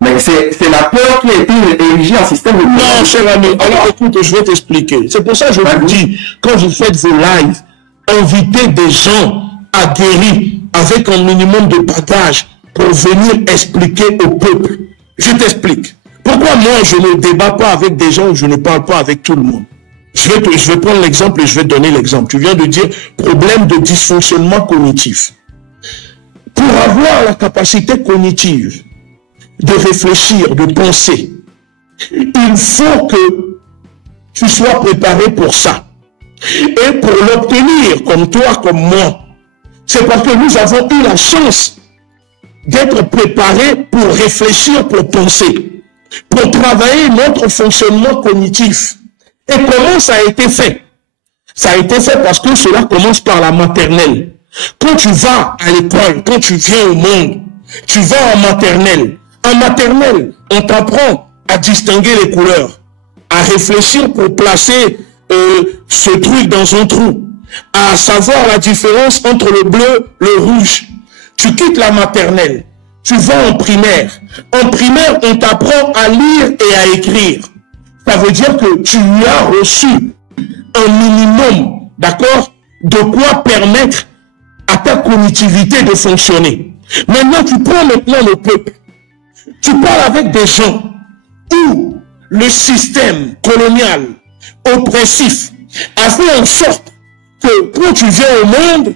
Mais c'est la peur qui a été érigée en système de... Non, cher ami, alors écoute, je vais t'expliquer. C'est pour ça que je vous dis, quand vous faites vos lives, invitez des gens aguerris avec un minimum de bagage pour venir expliquer au peuple. Je t'explique. Pourquoi moi, je ne débat pas avec des gens, je ne parle pas avec tout le monde? Je vais prendre l'exemple et je vais donner l'exemple. Tu viens de dire problème de dysfonctionnement cognitif. Pour avoir la capacité cognitive de réfléchir, de penser, il faut que tu sois préparé pour ça. Et pour l'obtenir, comme toi, comme moi, c'est parce que nous avons eu la chance d'être préparés pour réfléchir, pour penser, pour travailler notre fonctionnement cognitif. Et comment ça a été fait? Ça a été fait parce que cela commence par la maternelle. Quand tu vas à l'école, quand tu viens au monde, tu vas en maternelle. En maternelle, on t'apprend à distinguer les couleurs, à réfléchir pour placer ce truc dans un trou, à savoir la différence entre le bleu et le rouge. Tu quittes la maternelle, tu vas en primaire. En primaire, on t'apprend à lire et à écrire. Ça veut dire que tu as reçu un minimum, d'accord, de quoi permettre à ta cognitivité de fonctionner. Maintenant, tu prends le peuple. Tu parles avec des gens où le système colonial oppressif a fait en sorte que quand tu viens au monde,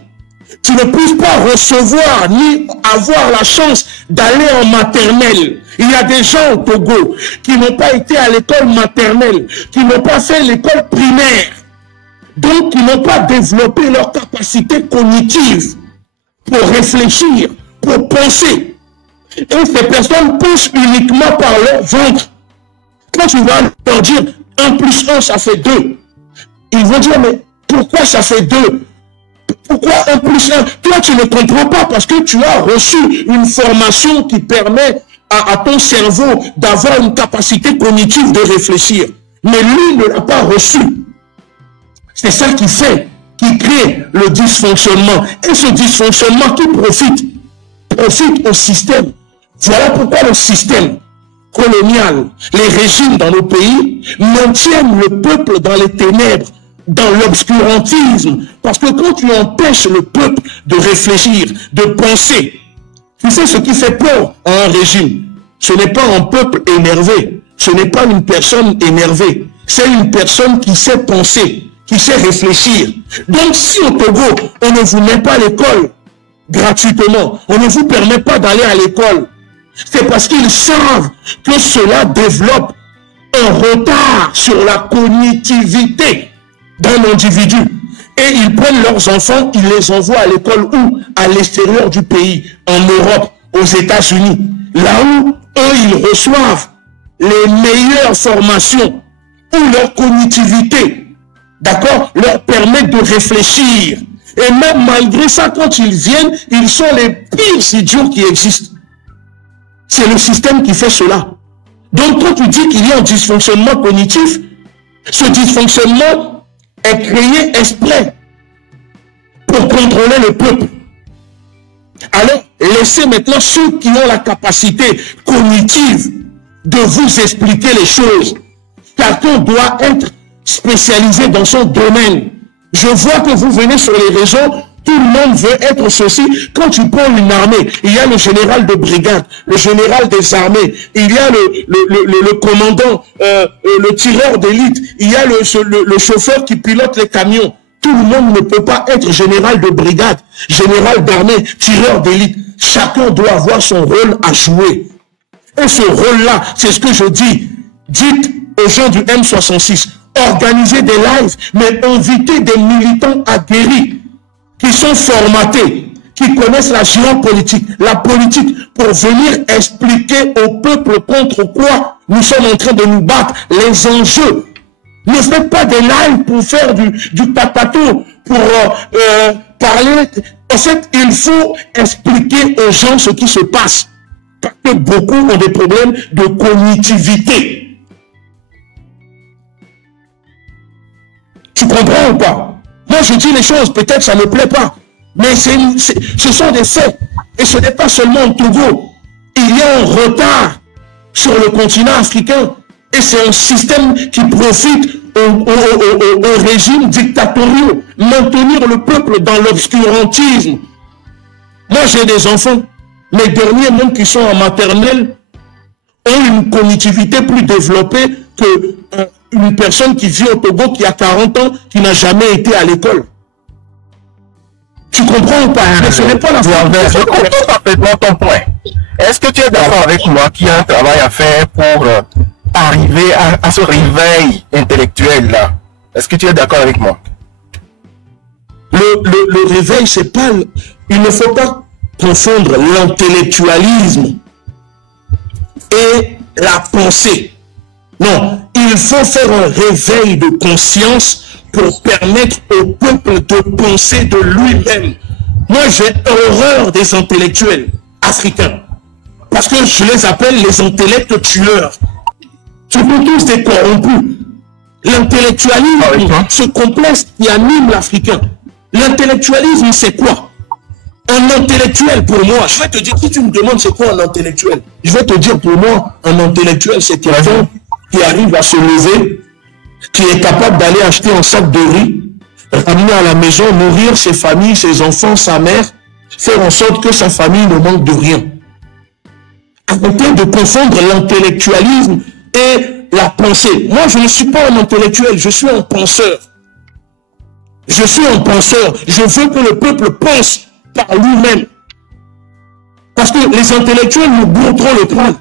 tu ne puisses pas recevoir ni avoir la chance d'aller en maternelle. Il y a des gens au Togo qui n'ont pas été à l'école maternelle, qui n'ont pas fait l'école primaire, donc qui n'ont pas développé leur capacité cognitive pour réfléchir, pour penser. Et ces personnes pensent uniquement par leur ventre. Quand tu vas leur dire 1 plus 1, ça fait 2, ils vont dire, mais pourquoi ça fait 2? Pourquoi 1 plus 1? Toi, tu ne comprends pas parce que tu as reçu une formation qui permet à ton cerveau d'avoir une capacité cognitive de réfléchir. Mais lui ne l'a pas reçu. C'est ça qui crée le dysfonctionnement. Et ce dysfonctionnement qui profite au système. Voilà pourquoi le système colonial, les régimes dans nos pays maintiennent le peuple dans les ténèbres, dans l'obscurantisme. Parce que quand tu empêches le peuple de réfléchir, de penser, tu sais ce qui fait peur à un régime. Ce n'est pas un peuple énervé. Ce n'est pas une personne énervée. C'est une personne qui sait penser, qui sait réfléchir. Donc si au Togo, on ne vous met pas à l'école gratuitement, on ne vous permet pas d'aller à l'école, c'est parce qu'ils savent que cela développe un retard sur la cognitivité d'un individu. Et ils prennent leurs enfants, ils les envoient à l'école où? À l'extérieur du pays, en Europe, aux États-Unis. Là où, eux, ils reçoivent les meilleures formations, où leur cognitivité, d'accord, leur permet de réfléchir. Et même malgré ça, quand ils viennent, ils sont les pires idiots qui existent. C'est le système qui fait cela. Donc, quand tu dis qu'il y a un dysfonctionnement cognitif, ce dysfonctionnement est créé exprès pour contrôler le peuple. Alors, laissez maintenant ceux qui ont la capacité cognitive de vous expliquer les choses. Chacun doit être spécialisé dans son domaine. Je vois que vous venez sur les réseaux, tout le monde veut être ceci. Quand tu prends une armée, il y a le général de brigade, le général des armées, il y a le commandant, le tireur d'élite, il y a le chauffeur qui pilote les camions. Tout le monde ne peut pas être général de brigade, général d'armée, tireur d'élite. Chacun doit avoir son rôle à jouer. Et ce rôle-là, c'est ce que je dis. Dites aux gens du M66, organisez des lives, mais invitez des militants aguerris, qui sont formatés, qui connaissent la géopolitique, la politique, pour venir expliquer au peuple contre quoi nous sommes en train de nous battre, les enjeux. Ne faites pas des lives pour faire du papato, pour parler. En fait, il faut expliquer aux gens ce qui se passe. Parce que beaucoup ont des problèmes de cognitivité. Tu comprends ou pas? Moi, je dis les choses, peut-être ça ne plaît pas. Mais ce sont des faits. Et ce n'est pas seulement au Togo. Il y a un retard sur le continent africain. Et c'est un système qui profite aux régimes dictatoriaux, maintenir le peuple dans l'obscurantisme. Moi, j'ai des enfants. Les derniers, même qui sont en maternelle, ont une cognitivité plus développée qu'une personne qui vit au Togo, qui a 40 ans, qui n'a jamais été à l'école. Tu comprends ou pas? Mais ce n'est pas la Je comprends parfaitement ton point. Est-ce que tu es d'accord avec moi qu'il y a un travail à faire pour arriver à ce réveil intellectuel-là? Est-ce que tu es d'accord avec moi? Le réveil, c'est pas... Il ne faut pas confondre l'intellectualisme et la pensée. Non, il faut faire un réveil de conscience pour permettre au peuple de penser de lui-même. Moi, j'ai horreur des intellectuels africains. Parce que je les appelle les intellects tueurs. Ce sont tous des corrompus. L'intellectualisme, ce complexe qui anime l'Africain. L'intellectualisme, c'est quoi? Un intellectuel, pour moi, je vais te dire, si tu me demandes c'est quoi un intellectuel, je vais te dire, pour moi, un intellectuel, c'est quelqu'un qui arrive à se lever, qui est capable d'aller acheter un sac de riz, ramener à la maison, nourrir ses familles, ses enfants, sa mère, faire en sorte que sa famille ne manque de rien. Arrêtez de confondre l'intellectualisme et la pensée. Moi, je ne suis pas un intellectuel, je suis un penseur. Je suis un penseur. Je veux que le peuple pense par lui-même. Parce que les intellectuels nous bourrent trop le crâne.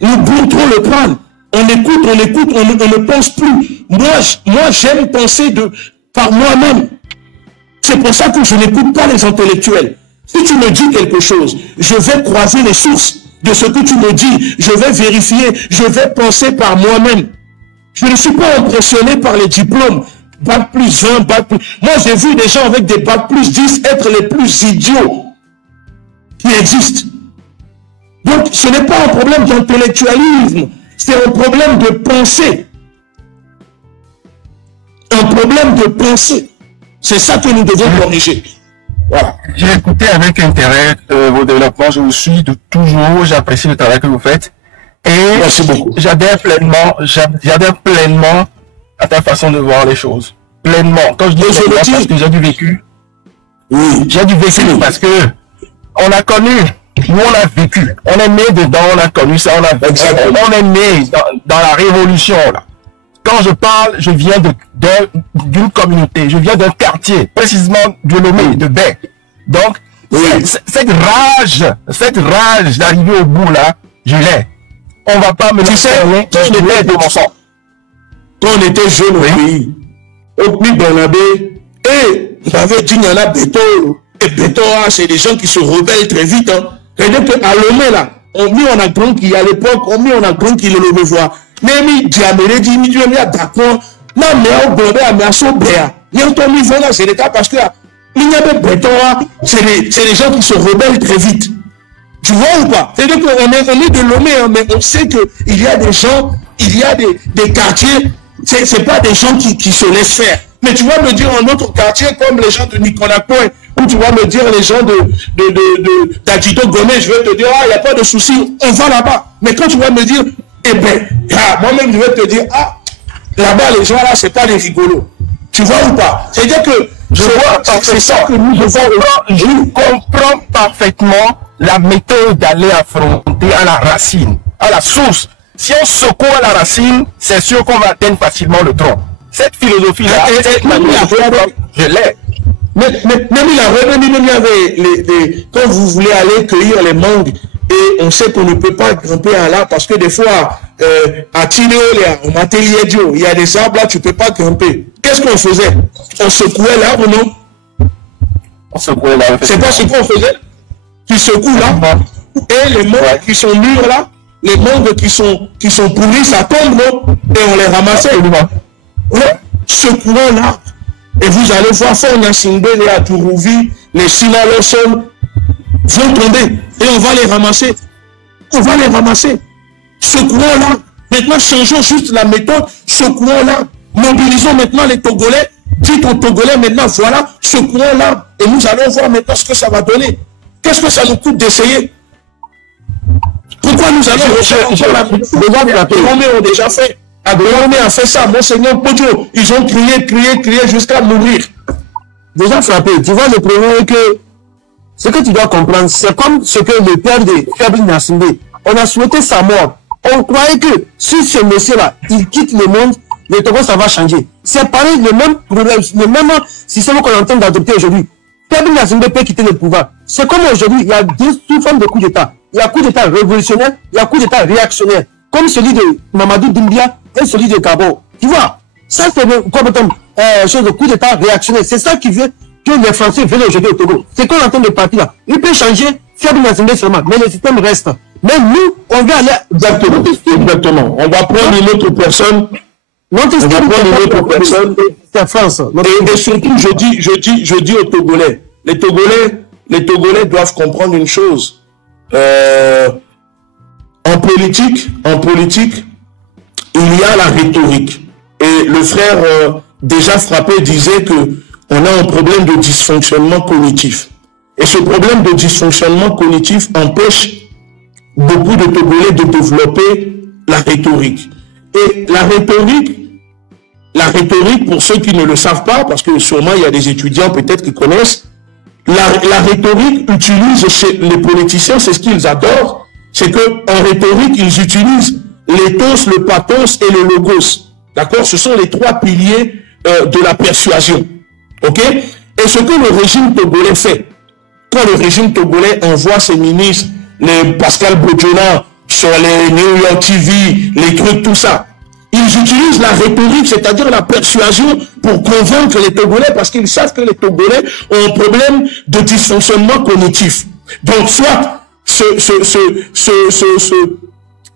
Nous bourrent trop le crâne. On écoute, on ne pense plus. Moi j'aime penser par moi-même. C'est pour ça que je n'écoute pas les intellectuels. Si tu me dis quelque chose, je vais croiser les sources de ce que tu me dis. Je vais vérifier, je vais penser par moi-même. Je ne suis pas impressionné par les diplômes. Bac plus 20, bac plus... Moi, j'ai vu des gens avec des bac plus 10 être les plus idiots qui existent. Donc, ce n'est pas un problème d'intellectualisme. C'est un problème de pensée. Un problème de pensée. C'est ça que nous devons corriger. Voilà. J'ai écouté avec intérêt vos développements. Je vous suis de toujours. J'apprécie le travail que vous faites. Et merci beaucoup. J'adhère pleinement à ta façon de voir les choses. Pleinement. Quand je dis pleinement, parce que j'ai du vécu. Oui. J'ai du vécu parce que on a connu, nous on a vécu. On est né dedans, on a connu ça, on est né dans la révolution là. Quand je parle, je viens d'une communauté, je viens d'un quartier, précisément de Lomé, de Baie. Donc, cette rage d'arriver au bout là, je l'ai. On va pas me laisser, je l'ai de mon sang. Quand on était jeune au pays, au pays Barnabé, et on avait dit, il y en a béton. Et béton, c'est des gens qui se rebellent très vite. C'est-à-dire qu'à Lomé, là, on a grand qui, à l'époque, on a grand qui le voir. Mais il dit, il y a d'accord. Non, mais on peut mais à son béa. Il y a un temps, c'est le cas parce que, il y a des béton, c'est des gens qui se rebellent très vite. Tu vois ou pas? C'est-à-dire qu'on est de Lomé, mais on sait qu'il y a des gens, il y a des quartiers, c'est pas des gens qui se laissent faire. Mais tu vas me dire un autre quartier comme les gens de Nicolas Point, ou tu vas me dire les gens d'Adjito Gomez, je vais te dire, il n'y a pas de souci, on va là-bas. Mais quand tu vas me dire, eh ben, moi-même je vais te dire, là-bas les gens là, c'est pas des rigolos. Tu vois ou pas? C'est-à-dire que c'est ça que nous devons. Je comprends parfaitement la méthode d'aller affronter à la racine, à la source. Si on secoue à la racine, c'est sûr qu'on va atteindre facilement le tronc. Cette philosophie-là, je l'ai. Mais quand vous voulez aller cueillir les mangues, et on sait qu'on ne peut pas grimper à l'arbre, parce que des fois, à Tinéo, au Matélier, il y a des arbres là, tu ne peux pas grimper. Qu'est-ce qu'on faisait? On secouait l'arbre, non? On secouait l'arbre. C'est pas ce qu'on faisait? Tu secoues l'arbre, et les mangues qui sont mûres là, les mangues qui sont pourries, ça tombe, non? Et on les ramassait. Secouant l'arbre. Et vous allez voir, Fornasimbe, les Aturouvi, les Sinaloson vont tomber. Et on va les ramasser. On va les ramasser. Secouant l'arbre. Maintenant, changeons juste la méthode. Secouant l'arbre. Mobilisons maintenant les Togolais. Dites aux Togolais maintenant, voilà, secouant l'arbre. Et nous allons voir maintenant ce que ça va donner. Qu'est-ce que ça nous coûte d'essayer? Pourquoi nous allons refaire la Dahomey ont déjà fait. Dahomey a fait ça. Monseigneur Podjo, ils ont crié jusqu'à mourir. Déjà frappé. Tu vois, le problème est que ce que tu dois comprendre, c'est comme ce que le père de Fabrice Gnassingbé, on a souhaité sa mort. On croyait que si ce monsieur-là, il quitte le monde, le Togo, ça va changer. C'est pareil, le même problème, le même système qu'on est en train d'adopter aujourd'hui. Fabrice Gnassingbé peut quitter le pouvoir. C'est comme aujourd'hui, il y a deux formes de coup d'État. Il y a coup d'État révolutionnaire, il y a coup d'État réactionnaire. Comme celui de Mamadou Doumbia et celui de Gabon. Tu vois, ça c'est comme chose de coup d'État réactionnaire. C'est ça qui veut que les Français viennent aujourd'hui au Togo. C'est qu'on est en train de partir là. Il peut changer, faire une assemblée seulement, mais le système reste. Mais nous, on va aller... Exactement. On va prendre une autre personne. Notre système, c'est la France. Et surtout, je dis aux Togolais, les Togolais doivent comprendre une chose. En politique, il y a la rhétorique. Et le frère déjà frappé disait que on a un problème de dysfonctionnement cognitif. Et ce problème de dysfonctionnement cognitif empêche beaucoup de Togolais de développer la rhétorique. Et la rhétorique, pour ceux qui ne le savent pas, parce que sûrement il y a des étudiants peut-être qui connaissent, la rhétorique utilise chez les politiciens, c'est ce qu'ils adorent, c'est qu'en rhétorique, ils utilisent l'éthos, le pathos et le logos. D'accord? Ce sont les trois piliers de la persuasion. Ok? Et ce que le régime togolais fait, quand le régime togolais envoie ses ministres, les Pascal Bodjona, sur les New York TV, les trucs, tout ça, ils utilisent la rhétorique, c'est-à-dire la persuasion, pour convaincre les Togolais, parce qu'ils savent que les Togolais ont un problème de dysfonctionnement cognitif. Donc, soit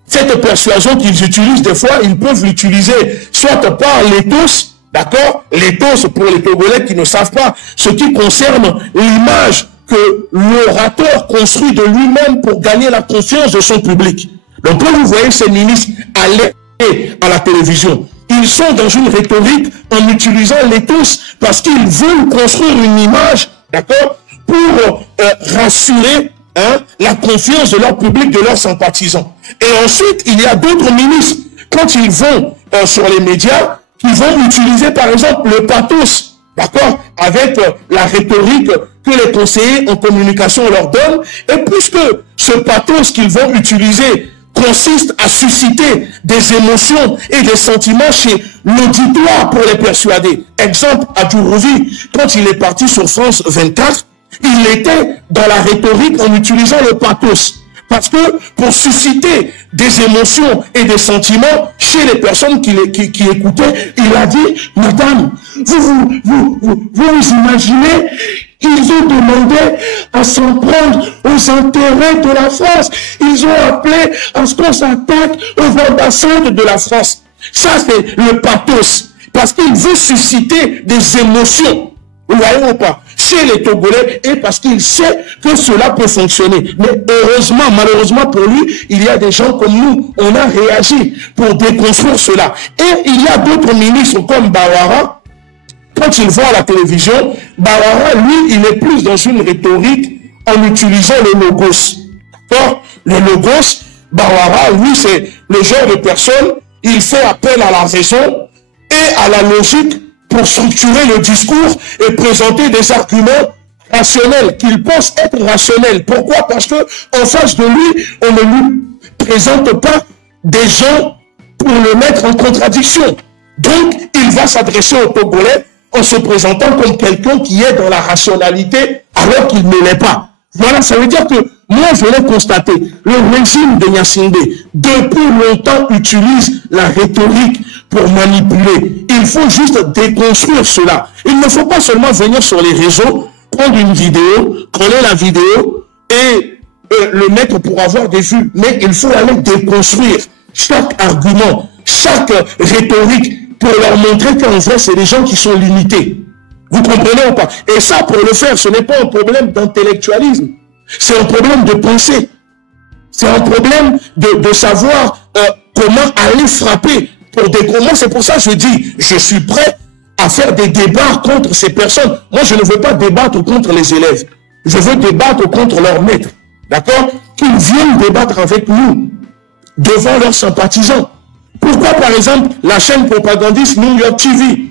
cette persuasion qu'ils utilisent, des fois, ils peuvent l'utiliser soit par l'éthos, d'accord? L'éthos, pour les Togolais qui ne savent pas, ce qui concerne l'image que l'orateur construit de lui-même pour gagner la confiance de son public. Donc, quand vous voyez ces ministres aller à la télévision, ils sont dans une rhétorique en utilisant l'éthos parce qu'ils veulent construire une image, d'accord, pour rassurer la confiance de leur public, de leurs sympathisants. Et ensuite, il y a d'autres ministres, quand ils vont sur les médias, qui vont utiliser par exemple le pathos, d'accord, avec la rhétorique que les conseillers en communication leur donnent. Et puisque ce pathos qu'ils vont utiliser consiste à susciter des émotions et des sentiments chez l'auditoire pour les persuader. Exemple, Adjourouvi, quand il est parti sur France 24, il était dans la rhétorique en utilisant le pathos. Parce que pour susciter des émotions et des sentiments chez les personnes qui écoutaient, il a dit, madame, vous imaginez, ils ont demandé à s'en prendre aux intérêts de la France. Ils ont appelé à ce qu'on s'attaque aux ambassades de la France. Ça, c'est le pathos. Parce qu'il veut susciter des émotions. Vous voyez ou pas? Chez les Togolais, et parce qu'il sait que cela peut fonctionner. Mais heureusement, malheureusement pour lui, il y a des gens comme nous, on a réagi pour déconstruire cela. Et il y a d'autres ministres comme Bawara, quand il voit à la télévision, Bawara, lui, il est plus dans une rhétorique en utilisant le logos. D'accord? Le logos, Bawara, lui, c'est le genre de personne, il fait appel à la raison et à la logique pour structurer le discours et présenter des arguments rationnels, qu'il pense être rationnels. Pourquoi? Parce que en face de lui, on ne lui présente pas des gens pour le mettre en contradiction. Donc, il va s'adresser aux Togolais en se présentant comme quelqu'un qui est dans la rationalité alors qu'il ne l'est pas. Voilà, ça veut dire que moi, je l'ai constaté. Le régime de Gnassingbé, depuis longtemps, utilise la rhétorique pour manipuler. Il faut juste déconstruire cela. Il ne faut pas seulement venir sur les réseaux, prendre une vidéo, coller la vidéo et le mettre pour avoir des vues. Mais il faut aller déconstruire chaque argument, chaque rhétorique pour leur montrer qu'en vrai, c'est des gens qui sont limités. Vous comprenez ou pas? Et ça, pour le faire, ce n'est pas un problème d'intellectualisme. C'est un problème de pensée. C'est un problème de savoir comment aller frapper pour déconstruire. C'est pour ça que je dis, je suis prêt à faire des débats contre ces personnes. Moi, je ne veux pas débattre contre les élèves. Je veux débattre contre leurs maîtres. D'accord? Qu'ils viennent débattre avec nous. devant leurs sympathisants. Pourquoi, par exemple, la chaîne propagandiste New York TV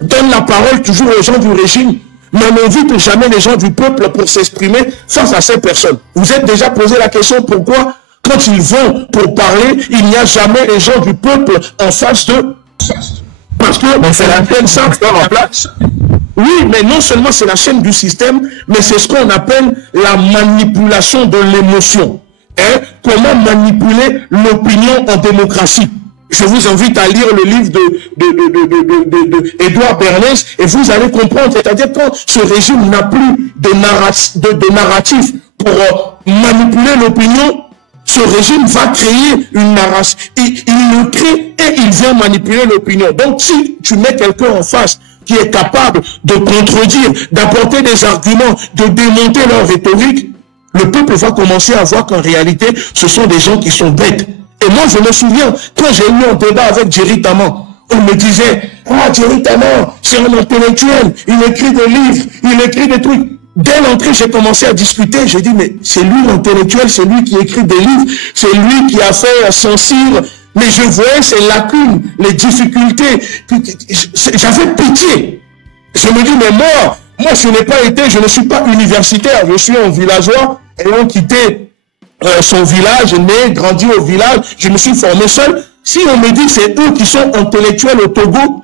donne la parole toujours aux gens du régime, mais n'invite jamais les gens du peuple pour s'exprimer face à ces personnes? Vous êtes déjà posé la question pourquoi, quand ils vont pour parler, il n'y a jamais les gens du peuple en face d'eux? Parce que c'est la chaîne simple en place. Oui, mais non seulement c'est la chaîne du système, mais c'est ce qu'on appelle la manipulation de l'émotion. Hein? Comment manipuler l'opinion en démocratie? Je vous invite à lire le livre de Edouard Bernays et vous allez comprendre. C'est-à-dire quand ce régime n'a plus de narratif pour manipuler l'opinion, ce régime va créer une narration. Il le crée et il vient manipuler l'opinion. Donc si tu mets quelqu'un en face qui est capable de contredire, d'apporter des arguments, de démonter leur rhétorique, le peuple va commencer à voir qu'en réalité, ce sont des gens qui sont bêtes. Et moi, je me souviens, quand j'ai eu un débat avec Jerry Taman, on me disait, ah, Jerry Taman, c'est un intellectuel, il écrit des livres, il écrit des trucs. Dès l'entrée, j'ai commencé à discuter, j'ai dit, mais c'est lui l'intellectuel, c'est lui qui écrit des livres, c'est lui qui a fait Saint-Cyr. Mais je voyais ces lacunes, les difficultés, j'avais pitié. Je me dis, mais moi, je n'ai pas été, je ne suis pas universitaire, je suis un villageois, ayant quitté son village, né, grandi au village, je me suis formé seul. Si on me dit que c'est eux qui sont intellectuels au Togo,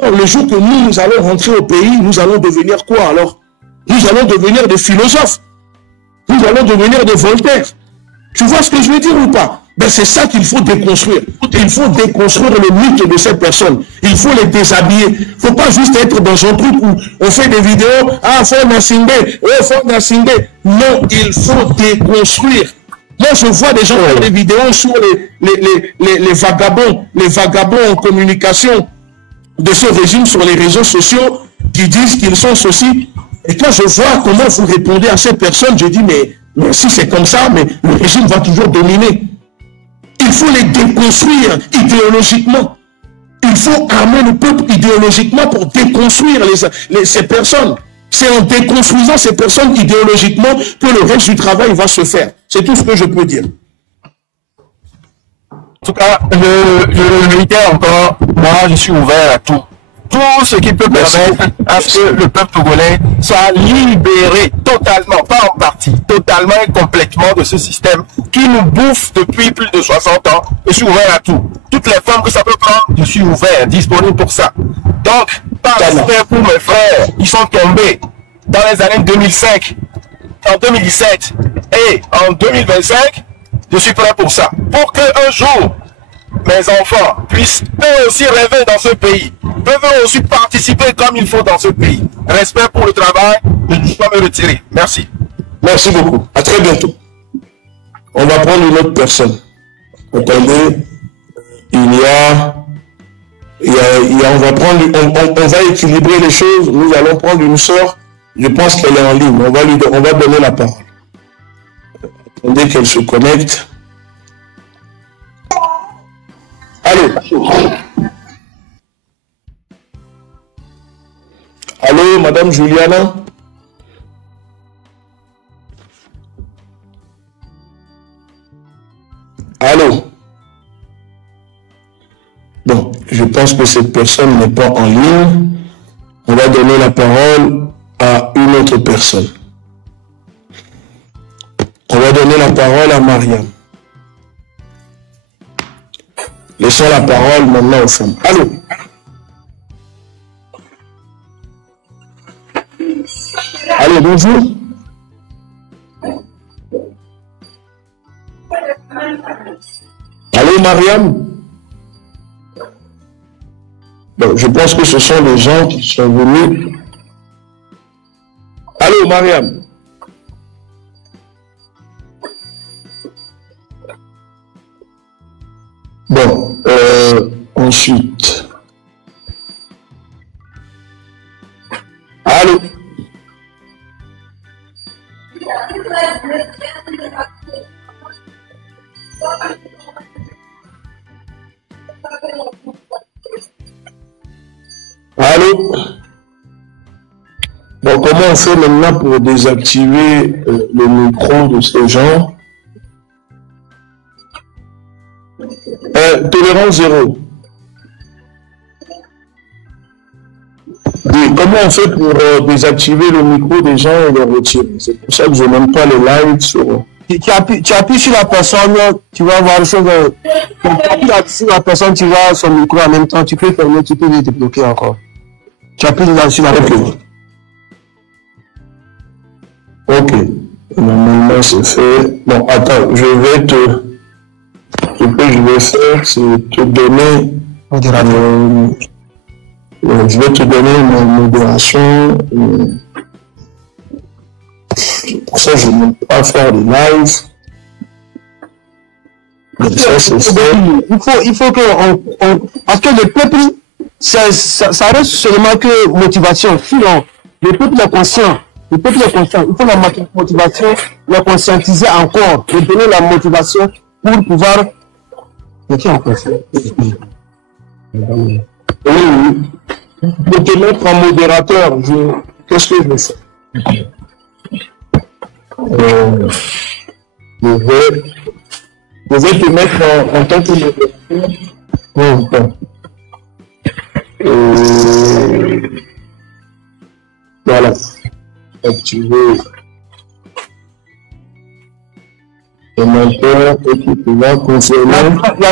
alors le jour que nous allons rentrer au pays, nous allons devenir quoi alors? Nous allons devenir des philosophes. Nous allons devenir des Voltaire. Tu vois ce que je veux dire ou pas? Ben c'est ça qu'il faut déconstruire. Il faut déconstruire le mythe de ces personnes. Il faut les déshabiller. Il ne faut pas juste être dans un truc où on fait des vidéos, ah, faut Nassingbe, oh, faut Nassingbe. Non, il faut déconstruire. Moi, je vois des gens faire des vidéos sur les vagabonds en communication de ce régime sur les réseaux sociaux qui disent qu'ils sont ceci. Et quand je vois comment vous répondez à ces personnes, je dis, mais si c'est comme ça, mais le régime va toujours dominer. Il faut les déconstruire idéologiquement. Il faut armer le peuple idéologiquement pour déconstruire ces personnes. C'est en déconstruisant ces personnes idéologiquement que le reste du travail va se faire. C'est tout ce que je peux dire. En tout cas, je réitère encore, moi je suis ouvert à tout. Tout ce qui peut permettre à ce que le peuple togolais soit libéré totalement, pas en partie, totalement et complètement de ce système qui nous bouffe depuis plus de 60 ans. Je suis ouvert à tout. Toutes les formes que ça peut prendre, je suis ouvert, disponible pour ça. Donc, par respect pour mes frères, ils sont tombés dans les années 2005, en 2017 et en 2025, je suis prêt pour ça. Pour qu'un jour, mes enfants puissent eux aussi rêver dans ce pays, peuvent aussi participer comme il faut dans ce pays. Respect pour le travail, je ne dois pas me retirer. Merci. Merci beaucoup. À très bientôt. On va prendre une autre personne. Attendez, on va équilibrer les choses. Nous allons prendre une sœur. Je pense qu'elle est en ligne. On va donner la parole. Attendez qu'elle se connecte. Allô? Allô, Madame Juliana? Allô? Bon, je pense que cette personne n'est pas en ligne. On va donner la parole à une autre personne. On va donner la parole à Mariam. Laissons la parole maintenant aux femmes. Allô? Allô, bonjour. Allô, Mariam? Bon, je pense que ce sont les gens qui sont venus. Allô, Mariam? Bon, ensuite. Allô? Allô? Bon, comment on fait maintenant pour désactiver le micro de ces gens? Tolérance zéro. Oui, comment on fait pour désactiver le micro des gens et le retirer? C'est pour ça que je n'aime pas les lives sur... Tu appuies sur la personne, tu vas voir le chose. Tu appuies sur la personne, tu vois son micro en même temps, tu peux fermer, tu peux le débloquer encore. Tu appuies sur la personne. Ok. Normalement, c'est fait. Bon, attends, je vais te... Ce que je vais faire, c'est te donner... je vais te donner ma modération. Pour ça, je ne peux pas faire de live. Ça, c'est fait. Il faut que parce que le peuple, ça reste seulement que motivation. Sinon, le peuple est conscient. Le peuple est conscient. Il faut la motivation, la conscientiser encore, et donner la motivation pour pouvoir. Qui est en conscient? Oui. Pour te mettre en modérateur, qu'est-ce que je vais faire? Je vais te mettre en tant que modérateur. Voilà. Activer le monteur et tu vas confirmer.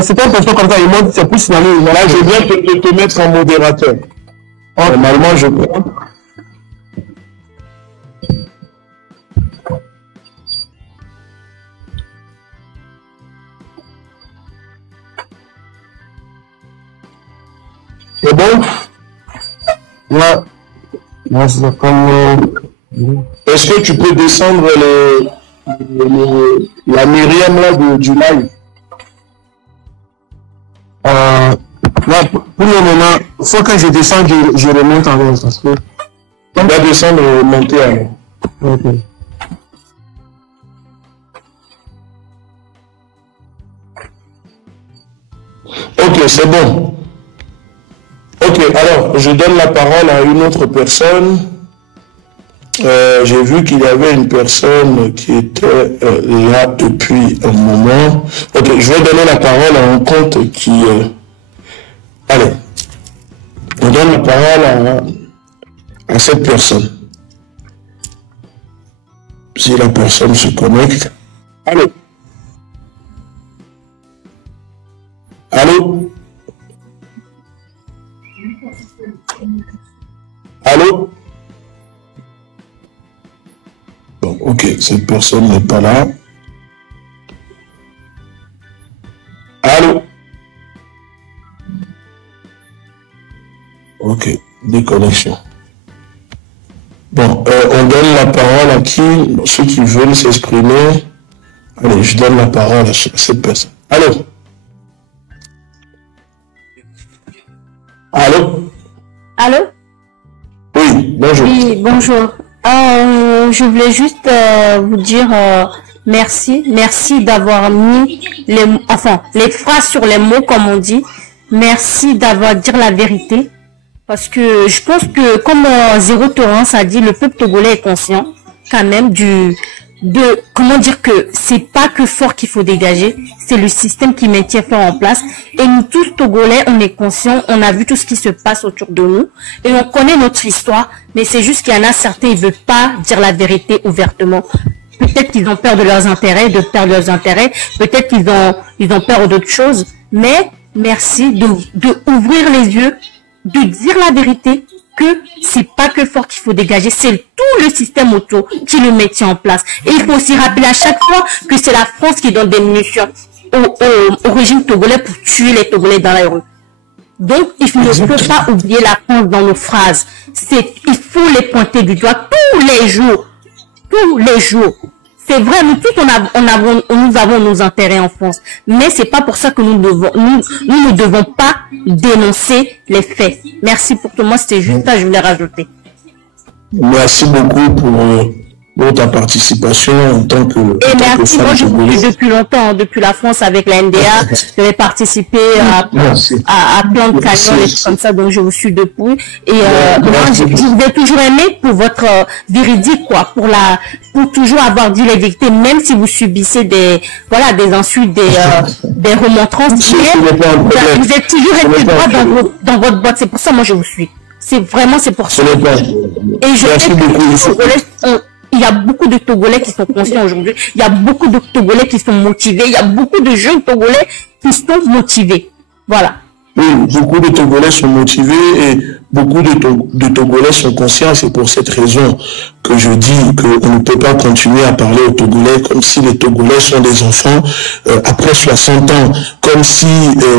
C'est pas parce que comme ça, il monte, c'est plus signaler. Là, je viens de te mettre en modérateur. Normalement, je peux. C'est bon? Ouais, c'est comme... Est-ce que tu peux descendre la Myriam là du live? Là, pour le moment, il faut que je descende, je remonte en haut. Parce que... On va descendre et remonter alors. Ok. Ok, c'est bon. Ok, alors, je donne la parole à une autre personne. J'ai vu qu'il y avait une personne qui était là depuis un moment. Ok, je vais donner la parole à un compte qui... Allez, on donne la parole à cette personne. Si la personne se connecte. Allô? Allô? Allô? Bon, ok, cette personne n'est pas là. Allô? Ok, déconnexion. Bon, on donne la parole à qui? Ceux qui veulent s'exprimer. Allez, je donne la parole à cette personne. Allô? Allô? Allô? Oui, bonjour. Oui, bonjour. Je voulais juste vous dire merci. Merci d'avoir mis les phrases sur les mots, comme on dit. Merci d'avoir dit la vérité. Parce que je pense que, comme Zéro Torrance a dit, le peuple togolais est conscient quand même comment dire que c'est pas que fort qu'il faut dégager, c'est le système qui maintient fort en place. Et nous tous Togolais, on est conscients, on a vu tout ce qui se passe autour de nous et on connaît notre histoire, mais c'est juste qu'il y en a certains, ils veulent pas dire la vérité ouvertement. Peut-être qu'ils ont peur de leurs intérêts, de perdre leurs intérêts, peut-être qu'ils ont peur d'autres choses, mais merci de ouvrir les yeux, de dire la vérité, que c'est pas que fort qu'il faut dégager, c'est tout le système autour qui le maintient en place. Et il faut aussi rappeler à chaque fois que c'est la France qui donne des munitions au régime togolais pour tuer les Togolais dans la rue. Donc, il ne faut pas oublier la France dans nos phrases. Il faut les pointer du doigt tous les jours. Tous les jours. C'est vrai, nous tous, nous avons nos intérêts en France. Mais c'est pas pour ça que nous ne devons pas dénoncer les faits. Merci pour tout. Moi, c'était juste ça, je voulais rajouter. Merci beaucoup pour ta participation en tant que Et merci, moi je vous dis depuis longtemps, depuis la France avec la NDA, j'avais participé à plein de canyons et tout comme ça, donc je vous suis depuis. Et moi, je vous ai toujours aimé pour votre véridique, quoi, pour toujours avoir dit les vérités, même si vous subissez des insultes, des remontrances, vous êtes toujours resté droit dans votre boîte. C'est pour ça, moi, je vous suis. C'est pour ça. Et je sais que il y a beaucoup de Togolais qui sont conscients aujourd'hui. Il y a beaucoup de Togolais qui sont motivés. Il y a beaucoup de jeunes Togolais qui sont motivés. Voilà. Oui, beaucoup de Togolais sont motivés et beaucoup de Togolais sont conscients. C'est pour cette raison que je dis qu'on ne peut pas continuer à parler aux Togolais comme si les Togolais sont des enfants après 60 ans, comme si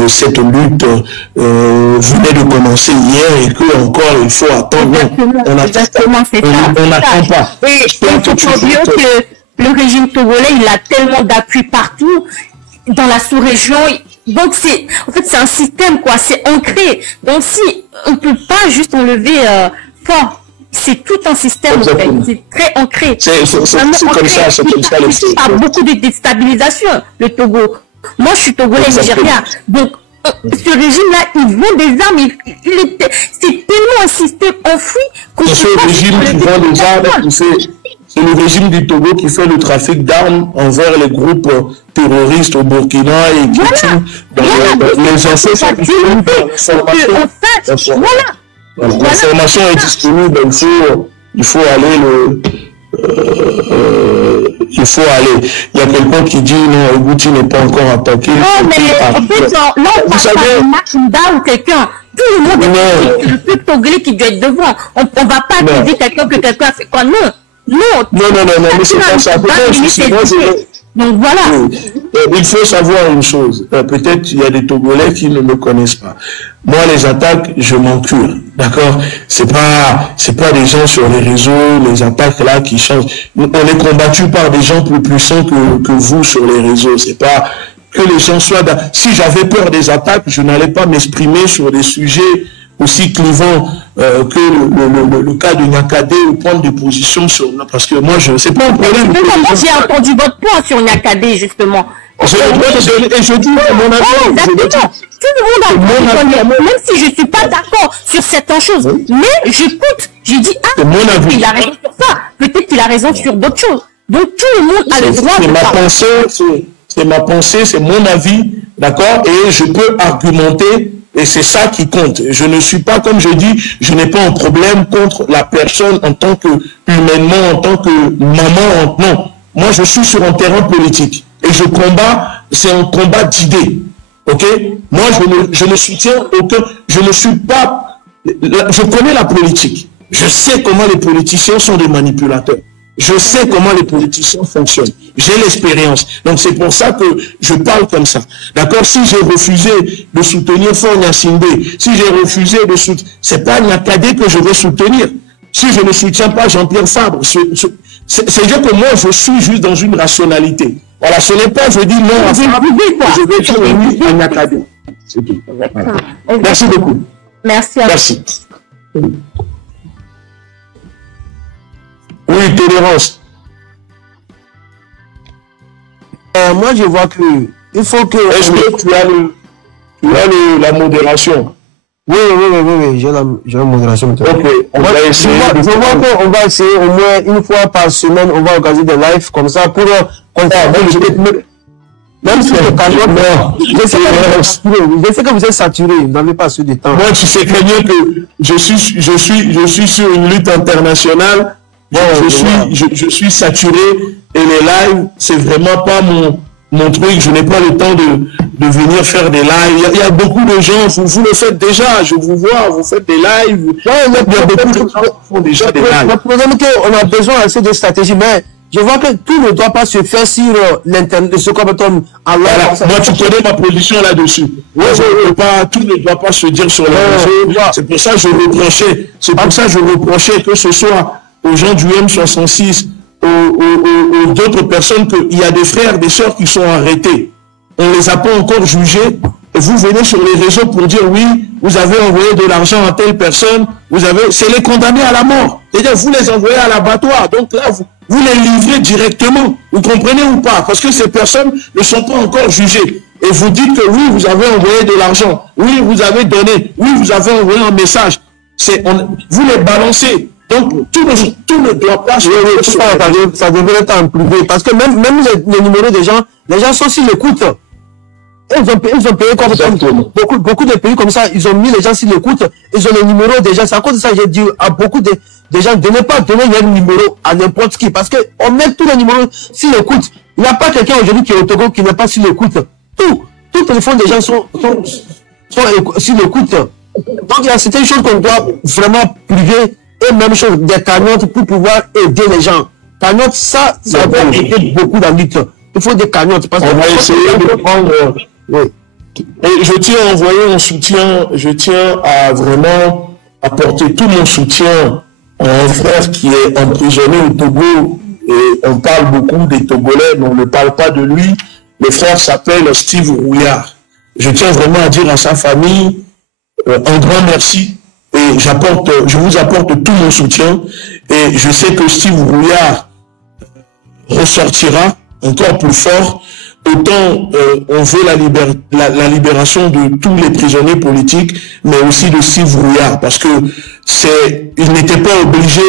cette lutte venait de commencer hier et que encore il faut attendre. On n'attend pas. Et il faut pas oublier que le régime togolais, il a tellement d'appui partout dans la sous-région. Donc c'est un système, quoi, c'est ancré. Donc si on peut pas juste enlever fort, c'est tout un système, en fait. C'est très ancré. C'est comme ça, c'est comme ça. Il y a beaucoup de déstabilisation, le Togo. Moi, je suis togolais, nigérien. Donc ce régime-là, il vend des armes. C'est tellement un système enfoui. C'est ce régime qui vend des armes, c'est le régime du Togo qui fait le trafic d'armes envers les groupes terroristes au Burkina et qui tue les ancêtres. L'information est disponible, il faut aller Il y a quelqu'un qui dit non, Ebouti n'est pas encore attaqué. Non, mais en fait, là, on parle de Makunda ou quelqu'un. Tout le monde est le plus togolais qui doit être devant. On ne va pas accuser quelqu'un que quelqu'un a fait quoi. Non. Non, mais c'est pas ça. Donc voilà. Il faut savoir une chose. Peut-être il y a des Togolais qui ne me connaissent pas. Moi, les attaques, je m'en cure. D'accord? C'est pas des gens sur les réseaux, les attaques là qui changent. On est combattu par des gens plus puissants que vous sur les réseaux. C'est pas que les gens soient... Si j'avais peur des attaques, je n'allais pas m'exprimer sur des sujets aussi clivant que le cas de Nyakadé ou prendre des positions sur... Parce que moi, je sais pas un problème. Moi, j'ai entendu votre point sur Nyakadé, justement. Et je dis, mon avis... Exactement. Tout le monde a même si je suis pas d'accord sur certaines choses. Mais j'écoute, je dis, il a raison sur ça. Peut-être qu'il a raison sur d'autres choses. Donc, tout le monde a le droit de parler. C'est ma pensée, c'est mon avis, d'accord? Et je peux argumenter. Et c'est ça qui compte. Je ne suis pas, comme je dis, je n'ai pas un problème contre la personne en tant que humainement, en tant que maman. Non. Moi, je suis sur un terrain politique. Et je combats, c'est un combat d'idées. Ok? Moi, je ne soutiens aucun, je ne suis pas, je connais la politique. Je sais comment les politiciens sont des manipulateurs. Je sais comment les politiciens fonctionnent. J'ai l'expérience. Donc c'est pour ça que je parle comme ça. D'accord? Si j'ai refusé de soutenir Faure Gnassingbé, si j'ai refusé de soutenir, c'est pas Nyakadé que je vais soutenir. Si je ne soutiens pas Jean-Pierre Fabre, c'est dire que moi je suis juste dans une rationalité. Voilà, ce n'est pas je dis non à Fabre, je vais dire oui à Nyakadé. C'est tout. Voilà. Merci beaucoup. Merci à vous. Merci. Oui, tolérance. Moi, je vois que il faut que... Est-ce que tu as la modération? Oui, j'ai la modération. Ok, on va essayer. Je vois qu'on va essayer au moins une fois par semaine, on va organiser des lives comme ça pour... Même si le canot, je sais que vous êtes saturé, vous n'avez pas assez de temps. Moi, tu sais très bien que je suis sur une lutte internationale. Je suis saturé et les lives, c'est vraiment pas mon truc. Je n'ai pas le temps de venir faire des lives. Il y a beaucoup de gens, vous le faites déjà. Je vous vois, vous faites des lives. Il y a beaucoup de gens qui font déjà des lives. Le problème est qu'on a besoin assez de stratégie, mais je vois que tout ne doit pas se faire sur l'internet, ce qu'on appelle moi, tu connais ma position là-dessus. Tout ne doit pas se dire sur les réseaux. C'est pour ça que je reprochais que ce soit aux gens du M66, aux d'autres personnes, qu'il y a des frères, des sœurs qui sont arrêtés. On ne les a pas encore jugés. Et vous venez sur les réseaux pour dire oui, vous avez envoyé de l'argent à telle personne, c'est les condamner à la mort. C'est-à-dire, vous les envoyez à l'abattoir. Donc là, vous les livrez directement. Vous comprenez ou pas? Parce que ces personnes ne sont pas encore jugées. Et vous dites que oui, vous avez envoyé de l'argent. Oui, vous avez donné. Oui, vous avez envoyé un message. Vous les balancez. Donc, tout ne doit pas... Ça devrait être en privé. Parce que même les numéros des gens, les gens sont sur l'écoute. ils ont payé comme beaucoup de pays comme ça, ils ont mis les gens sur l'écoute, ils ont les numéros des gens. C'est à cause de ça que j'ai dit à beaucoup de gens de ne pas donner leur numéro à n'importe qui, parce qu'on met tous les numéros sur l'écoute. Il n'y a pas quelqu'un aujourd'hui qui est au Togo qui n'est pas sur l'écoute. Tout téléphone des gens sont sur l'écoute. Donc il y a certaines choses qu'on doit vraiment priver, et même chose des cagnottes pour pouvoir aider les gens. Cagnottes, ça va aider beaucoup dans la lutte. Il faut des cagnottes. Parce on va essayer de prendre... Oui. Et je tiens à envoyer mon soutien, je tiens à vraiment apporter tout mon soutien à un frère qui est emprisonné au Togo. Et on parle beaucoup des Togolais, mais on ne parle pas de lui. Le frère s'appelle Steve Rouillard. Je tiens vraiment à dire à sa famille un grand merci. Et je vous apporte tout mon soutien. Et je sais que Steve Rouillard ressortira encore plus fort. Autant on veut la libération de tous les prisonniers politiques, mais aussi de Steve Rouillard, parce que il n'était pas obligé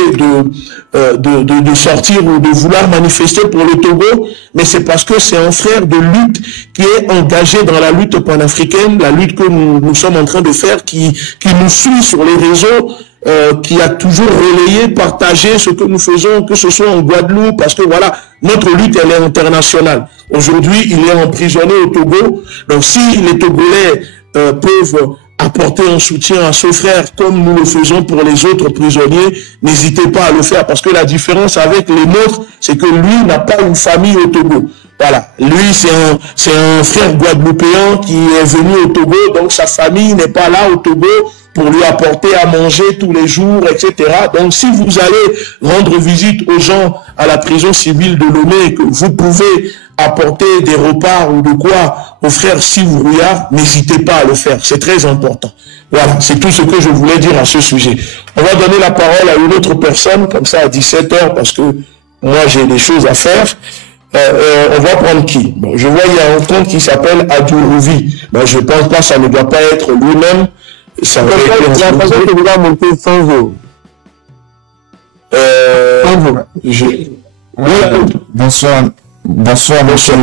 de sortir ou de vouloir manifester pour le Togo, mais c'est parce que c'est un frère de lutte qui est engagé dans la lutte panafricaine, la lutte que nous sommes en train de faire, qui nous suit sur les réseaux, qui a toujours relayé, partagé ce que nous faisons, que ce soit en Guadeloupe, parce que voilà, notre lutte, elle est internationale. Aujourd'hui, il est emprisonné au Togo. Donc, si les Togolais peuvent apporter un soutien à ce frère, comme nous le faisons pour les autres prisonniers, n'hésitez pas à le faire, parce que la différence avec les nôtres, c'est que lui n'a pas une famille au Togo. Voilà, lui c'est un frère guadeloupéen qui est venu au Togo, donc sa famille n'est pas là au Togo pour lui apporter à manger tous les jours, etc. Donc si vous allez rendre visite aux gens à la prison civile de Lomé, que vous pouvez apporter des repas ou de quoi au frère Steve Rouillard, n'hésitez pas à le faire, c'est très important. Voilà, c'est tout ce que je voulais dire à ce sujet. On va donner la parole à une autre personne, comme ça à 17h, parce que moi j'ai des choses à faire. On va prendre qui? Bon, je vois il y a un compte qui s'appelle Adourouvi. Ben, je pense pas, ça ne doit pas être lui-même. Ça va être sans eau. Bonsoir, monsieur.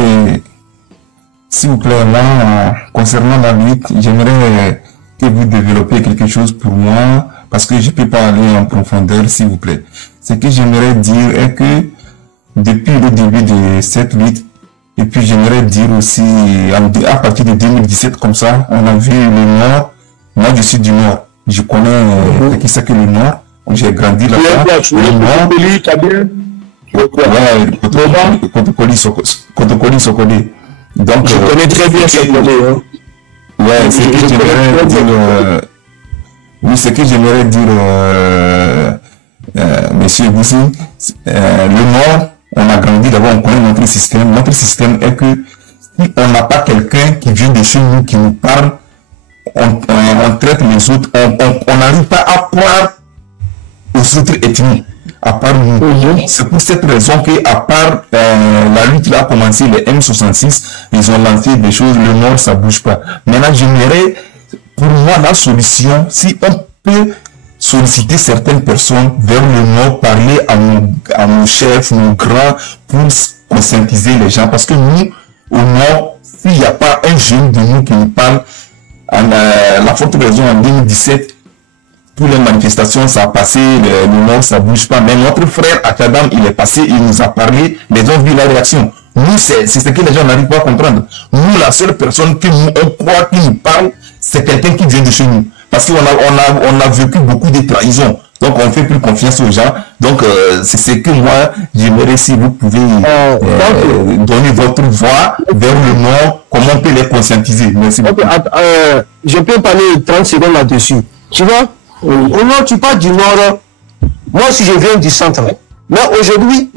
S'il vous plaît, là, concernant la lutte, j'aimerais que vous développiez quelque chose pour moi, parce que je ne peux pas aller en profondeur, s'il vous plaît. Ce que j'aimerais dire est que, depuis le début de cette lutte, et puis j'aimerais dire aussi, à partir de 2017, comme ça, on a vu le Nord. Moi, je suis du Nord. Je connais qui c'est que le Nord. J'ai grandi là-bas. Le Nord. Kotokoli Sokoli. Donc, je connais très bien Sokoli. Ouais, c'est ce que j'aimerais dire. Oui, ce que j'aimerais dire, monsieur Boussi, le Nord, on a grandi d'abord, on connaît notre système. Notre système est que si on n'a pas quelqu'un qui vient de chez nous, qui nous parle, on traite les autres, on n'arrive pas à croire aux autres ethnies, à part nous. C'est pour cette raison que, à part la lutte là a commencé, les M66, ils ont lancé des choses, le Nord ça bouge pas. Maintenant, j'aimerais, pour moi, la solution, si on peut solliciter certaines personnes vers le Nord, parler à nos chefs, nos grands, pour conscientiser les gens, parce que nous, au Nord, s'il n'y a pas un jeune de nous qui nous parle, la forte raison en 2017, pour les manifestations, ça a passé, le Nord, ça bouge pas. Mais notre frère Akadam, il est passé, il nous a parlé, les gens ont vu la réaction. Nous, c'est ce que les gens n'arrivent pas à comprendre. Nous, la seule personne que nous, on croit qu'il nous parle, c'est quelqu'un qui vient de chez nous. Parce qu'on a vécu beaucoup de trahisons. Donc, on fait plus confiance aux gens. Donc, c'est ce que moi, j'aimerais, si vous pouvez donner votre voix vers le Nord, comment on peut les conscientiser. Merci beaucoup. Je peux parler 30 secondes là-dessus. Tu vois, au Nord, tu parles du Nord. Moi aussi, je viens du centre. Mais aujourd'hui,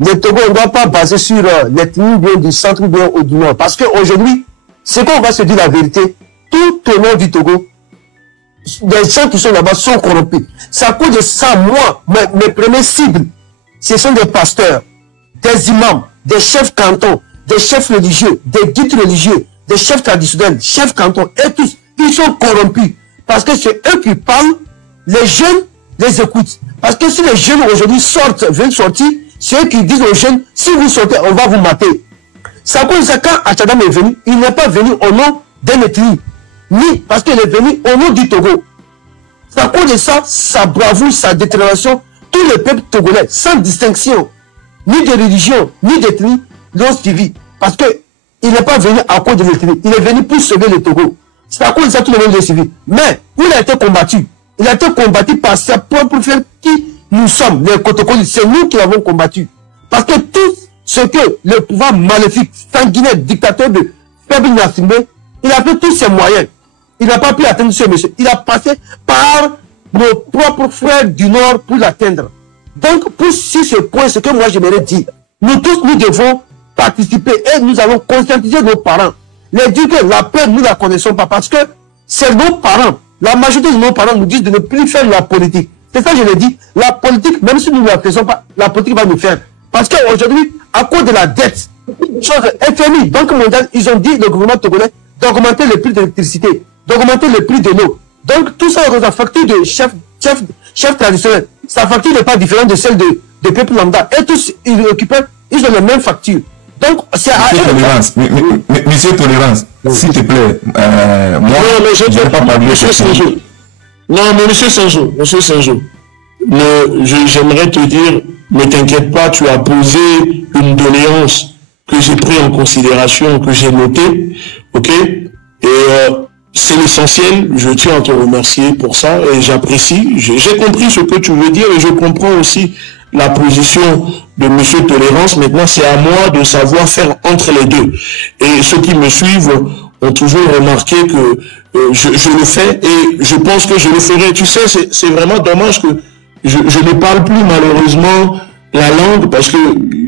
les Togo, on ne doit pas baser sur l'ethnie bien du centre ou bien au du Nord. Parce qu'aujourd'hui, c'est qu'on va se dire la vérité. Tout au nord du Togo, les gens qui sont là-bas sont corrompus. C'est à cause de ça, moi, mes premières cibles, ce sont des pasteurs, des imams, des chefs cantons, des chefs religieux, des guides religieux, des chefs traditionnels, chefs cantons, et tous, ils sont corrompus. Parce que c'est eux qui parlent, les jeunes les écoutent. Parce que si les jeunes aujourd'hui viennent sortir, c'est eux qui disent aux jeunes, si vous sortez, on va vous mater. C'est à cause de ça, quand Achadam est venu, il n'est pas venu au nom d'un ethnie, ni parce qu'il est venu au nom du Togo. C'est à cause de ça, sa bravoure, sa détermination, tous les peuples togolais, sans distinction, ni de religion, ni d'ethnie, l'ont suivi. Parce qu'il n'est pas venu à cause de l'ethnie, il est venu pour sauver le Togo. C'est à cause de ça que tout le monde l'ont suivi. Mais, où il a été combattu? Il a été combattu par ses propres frères qui nous sommes, les Kotokolis. C'est nous qui l'avons combattu. Parce que tout ce que le pouvoir maléfique, sanguinaire, dictateur de Fabrice Gnassingbé, il a pris tous ses moyens. Il n'a pas pu atteindre ce monsieur. Il a passé par nos propres frères du Nord pour l'atteindre. Donc, pour sur ce point, ce que moi j'aimerais dire, nous tous, nous devons participer et nous allons conscientiser nos parents. Les dire que la paix, nous ne la connaissons pas parce que c'est nos parents. La majorité de nos parents nous disent de ne plus faire la politique. C'est ça que je l'ai dit. La politique, même si nous ne la faisons pas, la politique va nous faire. Parce qu'aujourd'hui, à cause de la dette, chose FMI, Banque mondiale, ils ont dit, le gouvernement togolais, d'augmenter le prix de l'électricité, d'augmenter le prix de l'eau. Donc, tout ça, la facture de chef traditionnel, sa facture n'est pas différente de celle de peuple lambda. Et tous, ils ont les mêmes factures. Donc, c'est à Monsieur Tolérance, s'il te plaît, moi, je ne vais pas parler de non, mais monsieur Sanjo, j'aimerais te dire, ne t'inquiète pas, tu as posé une doléance que j'ai pris en considération, que j'ai notée, ok? Et c'est l'essentiel, je tiens à te remercier pour ça, et j'apprécie, j'ai compris ce que tu veux dire, et je comprends aussi la position de monsieur Tolérance. Maintenant, c'est à moi de savoir faire entre les deux. Et ceux qui me suivent ont toujours remarqué que je le fais et je pense que je le ferai. Tu sais, c'est vraiment dommage que je ne parle plus malheureusement la langue parce que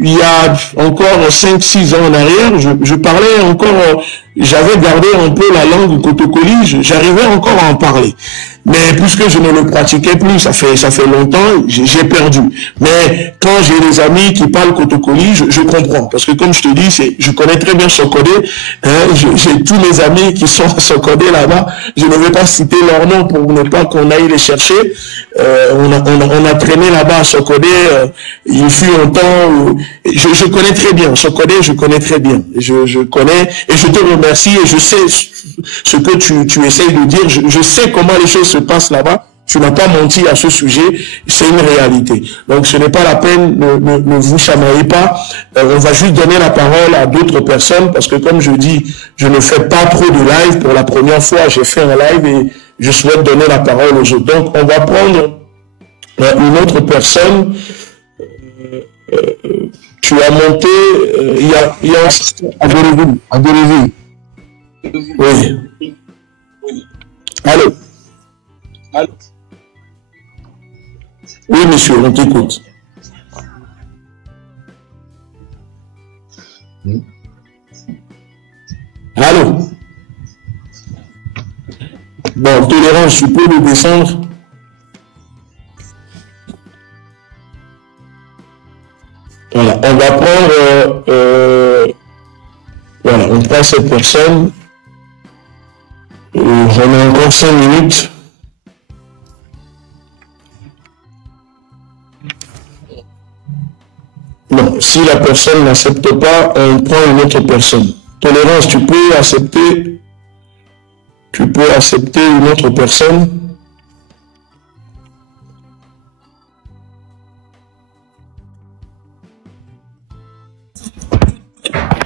il y a encore 5-6 ans en arrière, je parlais encore, j'avais gardé un peu la langue Kotokoli, j'arrivais encore à en parler. Mais puisque je ne le pratiquais plus, ça fait longtemps, j'ai perdu. Mais quand j'ai des amis qui parlent Kotokoli, je comprends. Parce que comme je te dis, je connais très bien Sokodé. Hein, j'ai tous mes amis qui sont à Sokodé là-bas. Je ne vais pas citer leur nom pour ne pas qu'on aille les chercher. On a traîné là-bas à Sokodé. Il fut un temps. Je connais très bien. Sokodé, je connais très bien. Je connais et je te remercie et je sais ce que tu essayes de dire. Je sais comment les choses se passent là-bas. Tu n'as pas menti à ce sujet. C'est une réalité. Donc, ce n'est pas la peine, ne vous chamaillez pas. On va juste donner la parole à d'autres personnes parce que, comme je dis, je ne fais pas trop de live. Pour la première fois, j'ai fait un live et je souhaite donner la parole aux autres. Donc, on va prendre une autre personne. Tu as monté, il y a Adorez-vous. Oui. Allô? Oui, monsieur, on t'écoute. Allô? Bon, Tolérance, tu peux le descendre? Voilà, on va prendre... voilà, on prend cette personne. J'en ai encore 5 minutes. Bon, si la personne n'accepte pas, on prend une autre personne. Tolérance, tu peux accepter une autre personne.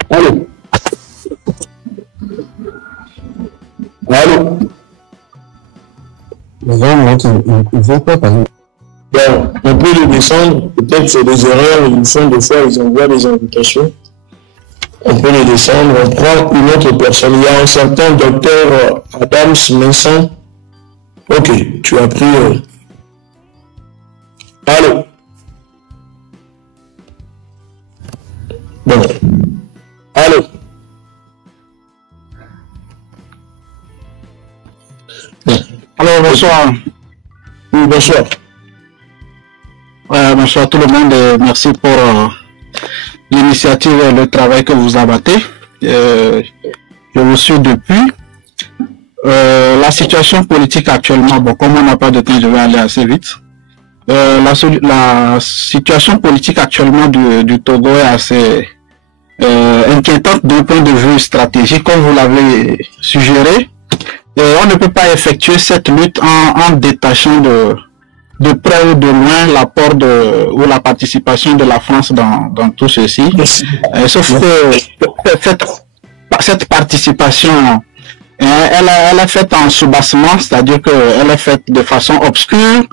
Allô? Allô? Ils vont pas parler. Bon, on peut les descendre, peut-être c'est des erreurs, ils font des fois, ils envoient des invitations. On peut les descendre, on prend une autre personne. Il y a un certain docteur Adams Vincent. Ok, tu as pris... Allô? Bon. Allô? Bon. Alors, bonsoir. Oui, bonsoir. Bonsoir tout le monde et merci pour l'initiative et le travail que vous abattez. Je vous suis depuis. La situation politique actuellement, bon, comme on n'a pas de temps, je vais aller assez vite. La situation politique actuellement du Togo est assez inquiétante d'un point de vue stratégique, comme vous l'avez suggéré. On ne peut pas effectuer cette lutte en détachant de près ou de loin l'apport ou la participation de la France dans tout ceci. Sauf que cette participation, elle est faite en soubassement, c'est-à-dire qu'elle est faite de façon obscure.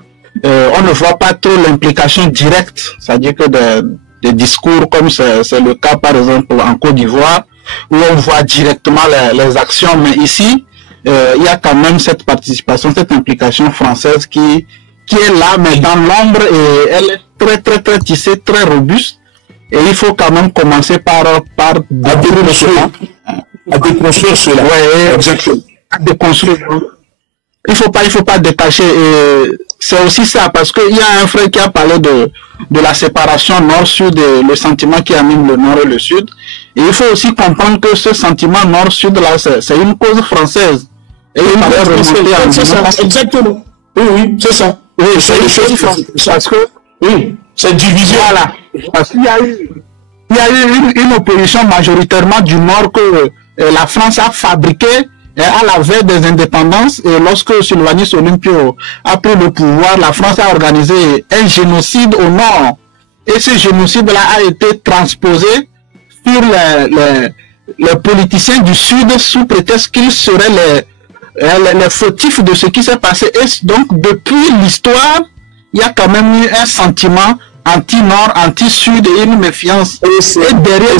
On ne voit pas trop l'implication directe, c'est-à-dire que des discours comme c'est le cas par exemple en Côte d'Ivoire, où on voit directement les actions, mais ici, il y a quand même cette participation, cette implication française qui est là, mais dans l'ombre, et elle est très tissée, très robuste, et il faut quand même commencer par déconstruire cela. Ouais, exactement. À déconstruire. Il faut pas détacher, et c'est aussi ça, parce qu'il y a un frère qui a parlé de la séparation nord-sud, le sentiment qui anime le nord et le sud, et il faut aussi comprendre que ce sentiment nord-sud là, c'est une cause française. Et c'est ça, exactement. Oui, c'est ça. Oui, c'est une chose française. Parce que, oui, cette division. Voilà. Parce qu'il y a eu une opposition majoritairement du Nord que la France a fabriqué à la veille des indépendances, et lorsque Sylvanus Olympio a pris le pouvoir, la France a organisé un génocide au Nord. Et ce génocide-là a été transposé sur les politiciens du Sud sous prétexte qu'ils seraient les fautifs de ce qui s'est passé. Et donc, depuis l'histoire, il y a quand même eu un sentiment anti-Nord, anti-Sud et une méfiance. Et derrière,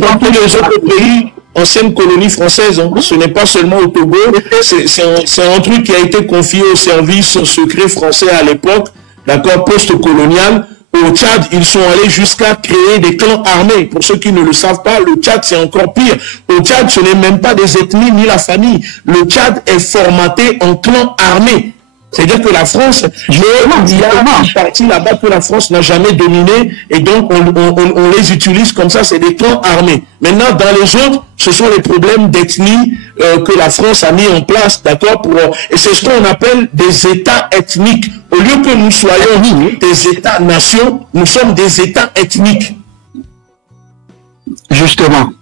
dans tous les autres pays, ancienne colonie française, hein. Ce n'est pas seulement au Togo, c'est un truc qui a été confié au service secret français à l'époque, d'accord, post-colonial. Au Tchad, ils sont allés jusqu'à créer des clans armés. Pour ceux qui ne le savent pas, le Tchad, c'est encore pire. Au Tchad, ce n'est même pas des ethnies ni la famille. Le Tchad est formaté en clans armés. C'est-à-dire que la France, il y a une partie là-bas que la France n'a jamais dominé, et donc on les utilise comme ça, c'est des clans armés. Maintenant, dans les autres, ce sont les problèmes d'ethnie que la France a mis en place, d'accord, et c'est ce qu'on appelle des États ethniques. Au lieu que nous soyons des États-nations, nous sommes des États ethniques. Justement.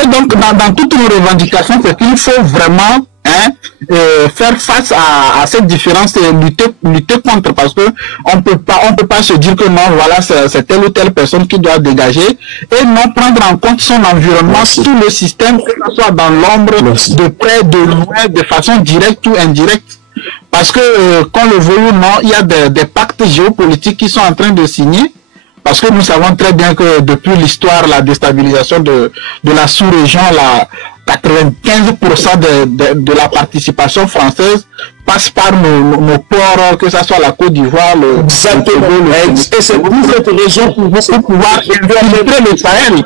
Et donc, dans toutes nos revendications, c'est qu'il faut vraiment faire face à cette différence et lutter contre, parce que on peut pas se dire que non, voilà, c'est telle ou telle personne qui doit dégager, et non prendre en compte son environnement, tout le système, que ce soit dans l'ombre, de près, de loin, de façon directe ou indirecte. Parce que, qu'on le veuille ou non, il y a des pactes géopolitiques qui sont en train de signer. Parce que nous savons très bien que depuis l'histoire, la déstabilisation de la sous-région, 95% de la participation française passe par nos ports, que ce soit la Côte d'Ivoire, le Togo, et c'est pour cette raison pour pouvoir infiltrer le Sahel.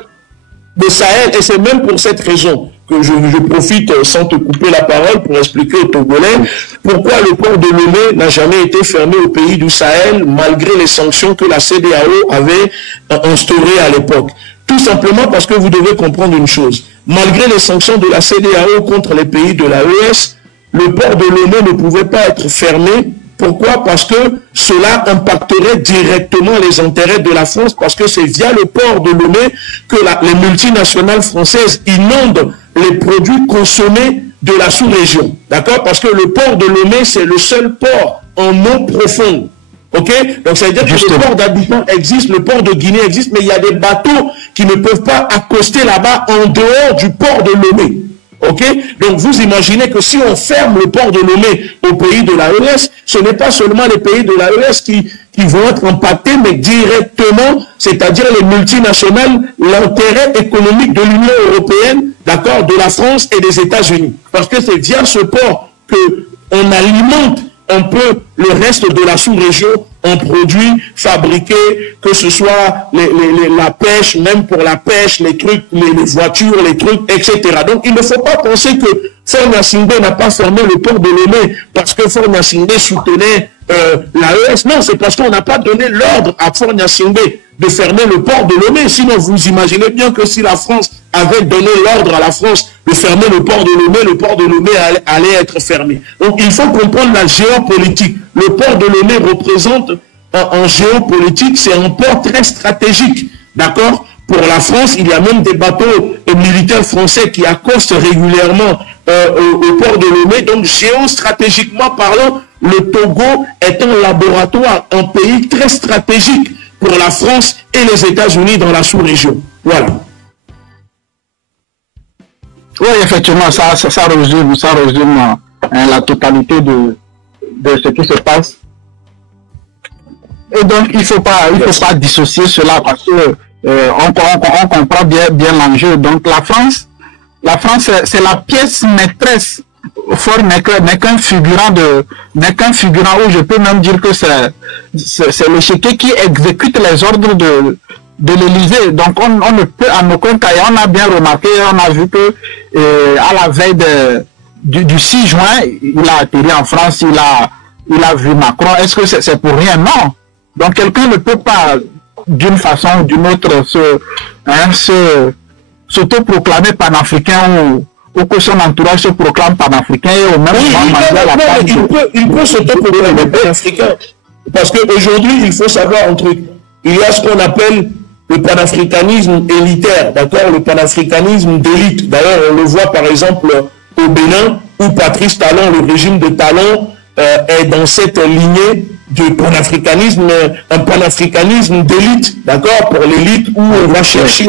Le Sahel, et c'est même pour cette raison que je profite sans te couper la parole pour expliquer aux Togolais pourquoi le port de Lomé n'a jamais été fermé au pays du Sahel malgré les sanctions que la CEDEAO avait instaurées à l'époque. Tout simplement parce que vous devez comprendre une chose. Malgré les sanctions de la CEDEAO contre les pays de l'AES, le port de Lomé ne pouvait pas être fermé. Pourquoi? Parce que cela impacterait directement les intérêts de la France, parce que c'est via le port de Lomé que les multinationales françaises inondent les produits consommés de la sous-région. D'accord? Parce que le port de Lomé, c'est le seul port en eau profonde. Ok? Donc ça veut dire que le port d'Abidjan existe, le port de Guinée existe, mais il y a des bateaux qui ne peuvent pas accoster là-bas en dehors du port de Lomé. Ok? Donc vous imaginez que si on ferme le port de Lomé au pays de l'AES, ce n'est pas seulement les pays de l'AES qui vont être impactés, mais directement, c'est-à-dire les multinationales, l'intérêt économique de l'Union européenne, d'accord, de la France et des États-Unis. Parce que c'est via ce port qu'on alimente un peu le reste de la sous-région en produits fabriqués, que ce soit la pêche, même pour la pêche, les trucs, les voitures, les trucs, etc. Donc il ne faut pas penser que Faure Gnassingbé n'a pas fermé le port de Lomé parce que Faure Gnassingbé soutenait l'AES. Non, c'est parce qu'on n'a pas donné l'ordre à Faure Gnassingbé de fermer le port de Lomé. Sinon, vous imaginez bien que si la France avait donné l'ordre à la France de fermer le port de Lomé allait être fermé. Donc, il faut comprendre la géopolitique. Le port de Lomé représente, en géopolitique, c'est un port très stratégique, d'accord? pour la France. Il y a même des bateaux militaires français qui accostent régulièrement au port de Lomé. Donc, géostratégiquement parlant, le Togo est un laboratoire, un pays très stratégique pour la France et les États-Unis dans la sous-région. Voilà. Oui, effectivement, ça résume la totalité de ce qui se passe. Et donc, il faut pas dissocier cela parce que on comprend bien l'enjeu. Donc, la France, c'est la pièce maîtresse. Fort n'est qu'un figurant où je peux même dire que c'est le chéquier qui exécute les ordres de l'Élysée. Donc on ne peut en aucun cas, et on a bien remarqué, on a vu que à la veille du 6 juin, il a atterri en France, il a vu Macron. Est-ce que c'est pour rien? Non. Donc quelqu'un ne peut pas d'une façon ou d'une autre s'autoproclamer panafricain ou que son entourage se proclame panafricain et au même moment il peut s'autoproclamer panafricain. Parce qu'aujourd'hui, il faut savoir un truc. Il y a ce qu'on appelle le panafricanisme élitaire, d'accord, le panafricanisme d'élite. D'ailleurs, on le voit par exemple au Bénin, où Patrice Talon, le régime de Talon, est dans cette lignée du panafricanisme, un panafricanisme d'élite, d'accord, pour l'élite, où on va chercher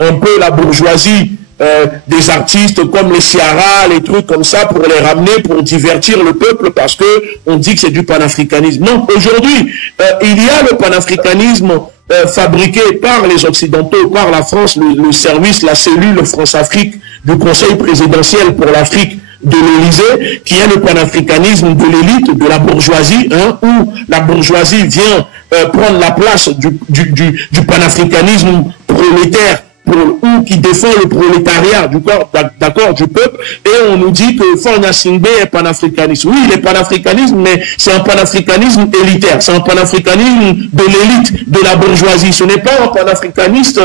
un peu la bourgeoisie, des artistes comme les Ciara, les trucs comme ça, pour les ramener, pour divertir le peuple, parce que on dit que c'est du panafricanisme. Non, aujourd'hui, il y a le panafricanisme fabriqué par les Occidentaux, par la France, le service, la cellule France-Afrique du Conseil présidentiel pour l'Afrique de l'Élysée, qui est le panafricanisme de l'élite, de la bourgeoisie, où la bourgeoisie vient prendre la place du panafricanisme prolétaire, ou qui défend le prolétariat du corps, d'accord, du peuple, et on nous dit que Fornia Singbe est panafricaniste. Oui, il est panafricanisme, mais c'est un panafricanisme élitaire, c'est un panafricanisme de l'élite, de la bourgeoisie. Ce n'est pas un panafricaniste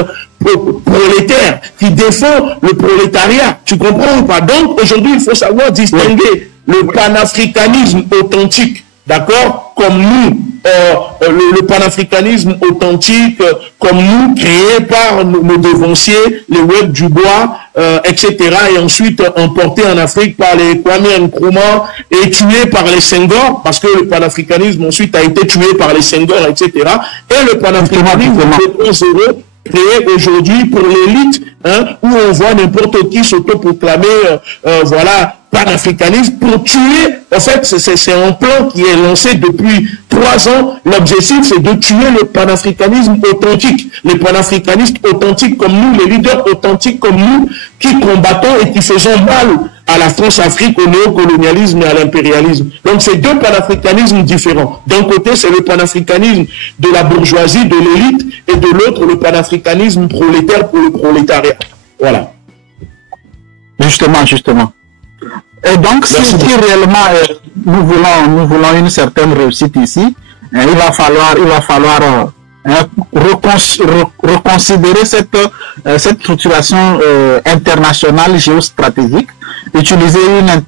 prolétaire qui défend le prolétariat. Tu comprends ou pas? Donc, aujourd'hui, il faut savoir distinguer le panafricanisme authentique, d'accord, comme nous, le panafricanisme authentique, comme nous, créé par nos devanciers, les Web Dubois, etc., et ensuite emporté en Afrique par les Kwame Nkrumah et tué par les Senghor, parce que le panafricanisme ensuite a été tué par les Senghor, etc., et le panafricanisme 2.0 créé aujourd'hui pour l'élite, où on voit n'importe qui s'autoproclamer, voilà, panafricaniste pour tuer. En fait, c'est un plan qui est lancé depuis 3 ans. L'objectif, c'est de tuer le panafricanisme authentique. Les panafricanistes authentiques comme nous, les leaders authentiques comme nous, qui combattons et qui faisons mal à la France-Afrique, au néocolonialisme et à l'impérialisme. Donc, c'est deux panafricanismes différents. D'un côté, c'est le panafricanisme de la bourgeoisie, de l'élite, et de l'autre, le panafricanisme prolétaire pour le prolétariat. Voilà. Justement. Et donc, si réellement nous voulons une certaine réussite ici, il va falloir reconsidérer cette structuration internationale géostratégique, utiliser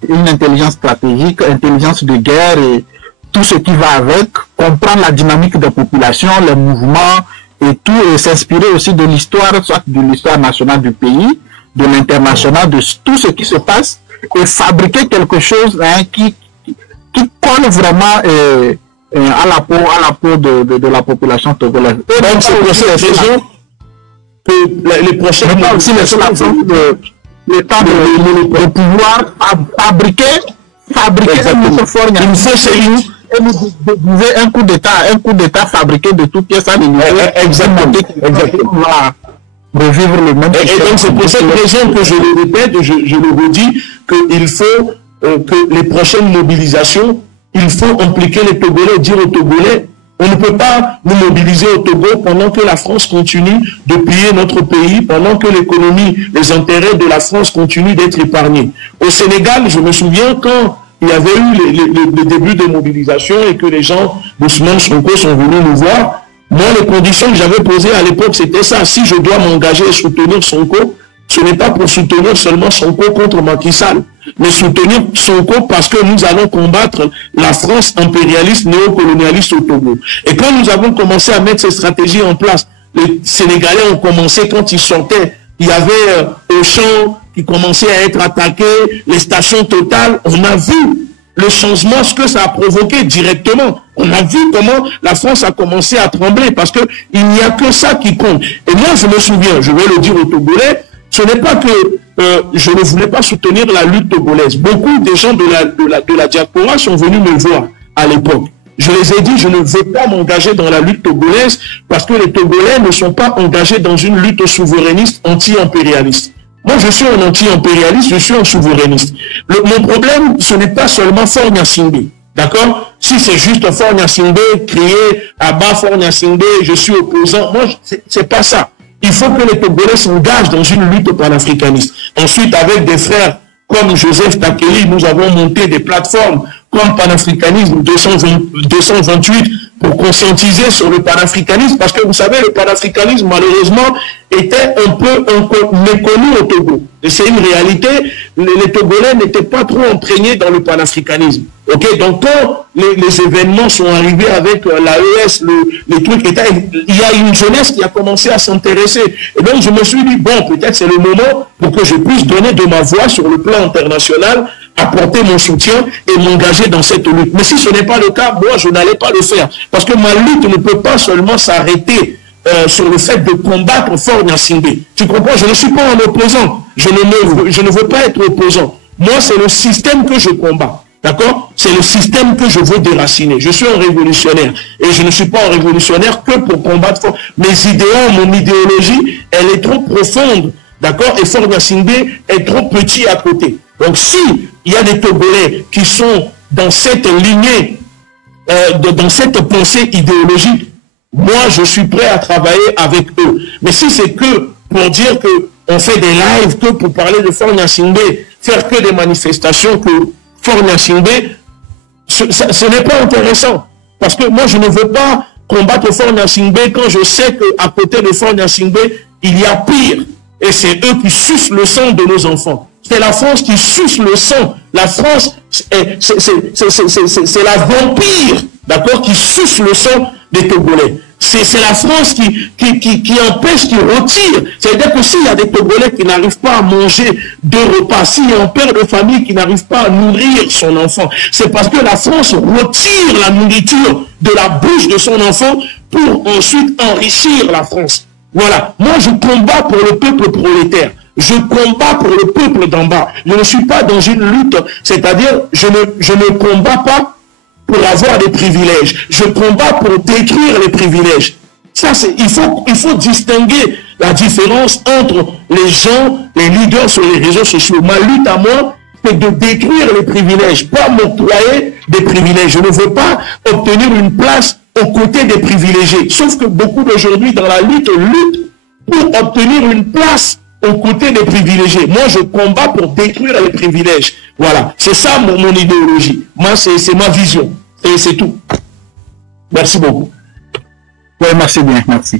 une intelligence stratégique, intelligence de guerre et tout ce qui va avec, comprendre la dynamique des populations, les mouvements et tout, et s'inspirer aussi de l'histoire, soit de l'histoire nationale du pays, de l'international, de tout ce qui se passe, et fabriquer quelque chose qui colle vraiment à la peau de la population togolaise. Et donc c'est pour cette raison que les prochaines l'État de pouvoir fabriquer un fort. Il me faut et nous un coup d'état fabriqué de toutes pièces à l'unité. Exactement. Voilà. Revivre le même et donc c'est pour cette raison que je le répète, je le redis, qu'il faut que les prochaines mobilisations, il faut impliquer les Togolais, dire aux Togolais, on ne peut pas nous mobiliser au Togo pendant que la France continue de piller notre pays, pendant que l'économie, les intérêts de la France continuent d'être épargnés. Au Sénégal, je me souviens quand il y avait eu les débuts de mobilisation et que les gens d'Ousmane Sonko sont venus nous voir, moi, les conditions que j'avais posées à l'époque, c'était ça. Si je dois m'engager et soutenir Sonko, ce n'est pas pour soutenir seulement Sonko contre Macky Sall, mais soutenir Sonko parce que nous allons combattre la France impérialiste, néocolonialiste au Togo. Et quand nous avons commencé à mettre ces stratégies en place, les Sénégalais ont commencé, quand ils sortaient, il y avait Auchan qui commençait à être attaqué, les stations Total, on a vu le changement, ce que ça a provoqué directement. On a vu comment la France a commencé à trembler parce que il n'y a que ça qui compte. Et moi, je me souviens, je vais le dire aux Togolais, ce n'est pas que je ne voulais pas soutenir la lutte togolaise. Beaucoup de gens de la diaspora sont venus me voir à l'époque. Je les ai dit, je ne veux pas m'engager dans la lutte togolaise parce que les Togolais ne sont pas engagés dans une lutte souverainiste anti-impérialiste. Moi, je suis un anti-impérialiste, je suis un souverainiste. Mon problème, ce n'est pas seulement Faure Gnassingbé. D'accord? Si c'est juste Faure Gnassingbé, crier à bas Faure Gnassingbé, je suis opposant. Moi, c'est pas ça. Il faut que les Togolais s'engagent dans une lutte panafricaniste. Ensuite, avec des frères comme Joseph Takeli, nous avons monté des plateformes comme Panafricanisme 228 pour conscientiser sur le panafricanisme, parce que vous savez, le panafricanisme, malheureusement, était un peu méconnu au Togo. Et c'est une réalité, les Togolais n'étaient pas trop imprégnés dans le panafricanisme. Ok, donc quand les événements sont arrivés avec l'AES, les trucs, il y a une jeunesse qui a commencé à s'intéresser. Et donc je me suis dit, bon, peut-être c'est le moment pour que je puisse donner de ma voix sur le plan international, apporter mon soutien et m'engager dans cette lutte. Mais si ce n'est pas le cas, moi je n'allais pas le faire. Parce que ma lutte ne peut pas seulement s'arrêter sur le fait de combattre Faure Gnassingbé. Tu comprends? Je ne suis pas un opposant. Je ne veux pas être opposant. Moi, c'est le système que je combats. D'accord? C'est le système que je veux déraciner. Je suis un révolutionnaire. Et je ne suis pas un révolutionnaire que pour combattre Faure. Mes idéaux, mon idéologie, elle est trop profonde. D'accord? Et Faure Gnassingbé est trop petit à côté. Donc, si il y a des Togolais qui sont dans cette lignée, dans cette pensée idéologique, moi, je suis prêt à travailler avec eux. Mais si c'est que pour dire que on fait des lives, que pour parler de Faure Gnassingbé, faire que des manifestations, que Faure Gnassingbé, ce n'est pas intéressant. Parce que moi, je ne veux pas combattre Faure Gnassingbé quand je sais qu'à côté de Faure Gnassingbé, il y a pire. Et c'est eux qui sucent le sang de nos enfants. C'est la France qui suce le sang. La France, c'est la vampire, d'accord, qui suce le sang des Togolais. C'est la France qui empêche, qui retire. C'est-à-dire que s'il y a des Togolais qui n'arrivent pas à manger 2 repas, s'il y a un père de famille qui n'arrive pas à nourrir son enfant, c'est parce que la France retire la nourriture de la bouche de son enfant pour ensuite enrichir la France. Voilà. Moi, je combats pour le peuple prolétaire. Je combats pour le peuple d'en bas. Je ne suis pas dans une lutte, c'est-à-dire, je ne combats pas pour avoir des privilèges. Je combats pour détruire les privilèges. Ça, il faut distinguer la différence entre les gens, les leaders sur les réseaux sociaux. Ma lutte à moi, c'est de détruire les privilèges, pas m'octroyer des privilèges. Je ne veux pas obtenir une place aux côtés des privilégiés. Sauf que beaucoup d'aujourd'hui dans la lutte luttent pour obtenir une place aux côtés des privilégiés. Moi, je combats pour détruire les privilèges. Voilà, c'est ça mon idéologie. Moi, c'est ma vision. Et c'est tout. Merci beaucoup. Oui, merci bien, merci.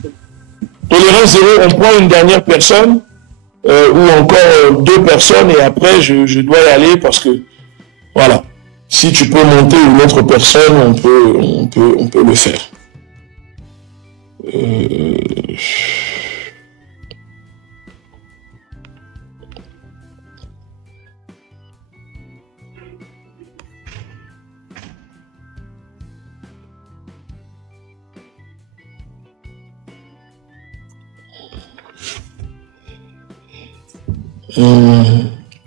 Tolérance zéro, on prend une dernière personne, ou encore 2 personnes, et après, je dois y aller parce que, voilà. Si tu peux monter une autre personne, on peut le faire.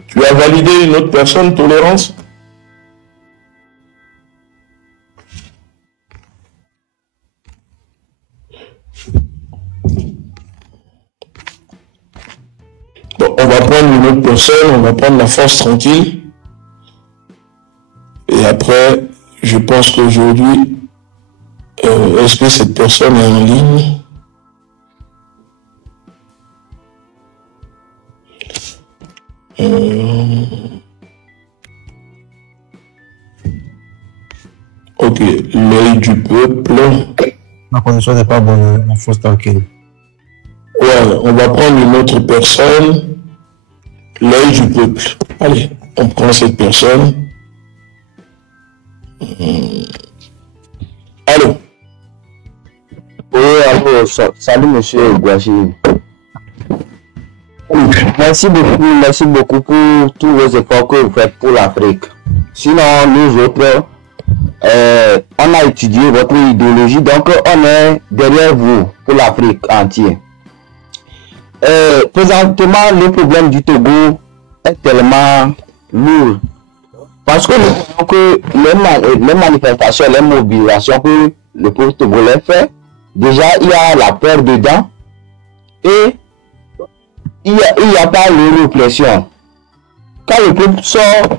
Tu as validé une autre personne, Tolérance? Bon, on va prendre une autre personne, on va prendre la force tranquille. Et après, je pense qu'aujourd'hui, est-ce que cette personne est en ligne? Ok, l'œil du peuple. Ma connexion n'est pas bonne, la force tranquille. Ouais, on va prendre une autre personne. L'œil du peuple. Allez, on prend cette personne. Allô? Oui, allô. Salut monsieur Gouachi. Merci beaucoup pour tous vos efforts que vous faites pour l'Afrique. Sinon, nous autres, on a étudié votre idéologie, donc on est derrière vous pour l'Afrique entière. Présentement, le problème du Togo est tellement lourd. Parce que nous voyons que les manifestations, les mobilisations que le peuple togolais fait, déjà il y a la peur dedans et il n'y a pas de répression. Quand le peuple sort,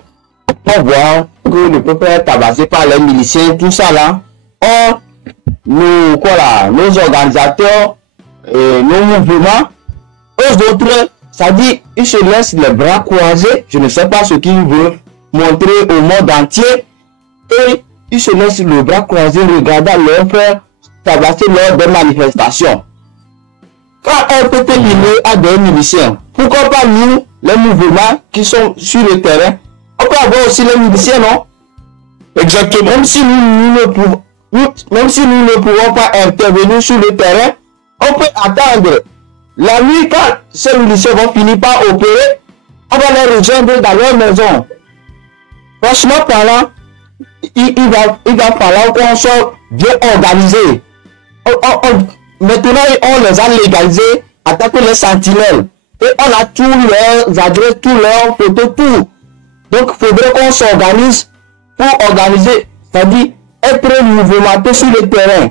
on voit que le peuple est tabassé par les miliciens, tout ça là. Or, nos organisateurs, nos mouvements, eux autres, ça dit, ils se laissent les bras croisés. Je ne sais pas ce qu'ils veulent montrer au monde entier. Et ils se laissent les bras croisés, regardant leur frère tabasser lors des manifestations. Quand un peuple lié à des miliciens, pourquoi pas nous, les mouvements qui sont sur le terrain, on peut avoir aussi les miliciens, non? Exactement. Même si nous ne pouvons pas intervenir sur le terrain, on peut attendre. La nuit, quand ces miliciens vont finir par opérer, on va les rejoindre dans leur maison. Franchement parlant, il va falloir qu'on soit bien organisé. Maintenant, on les a légalisés en tant que les sentinelles. Et on a tous leurs adresses, tous leurs photos, tout. Donc, il faudrait qu'on s'organise pour organiser, c'est-à-dire être mouvementé sur le terrain.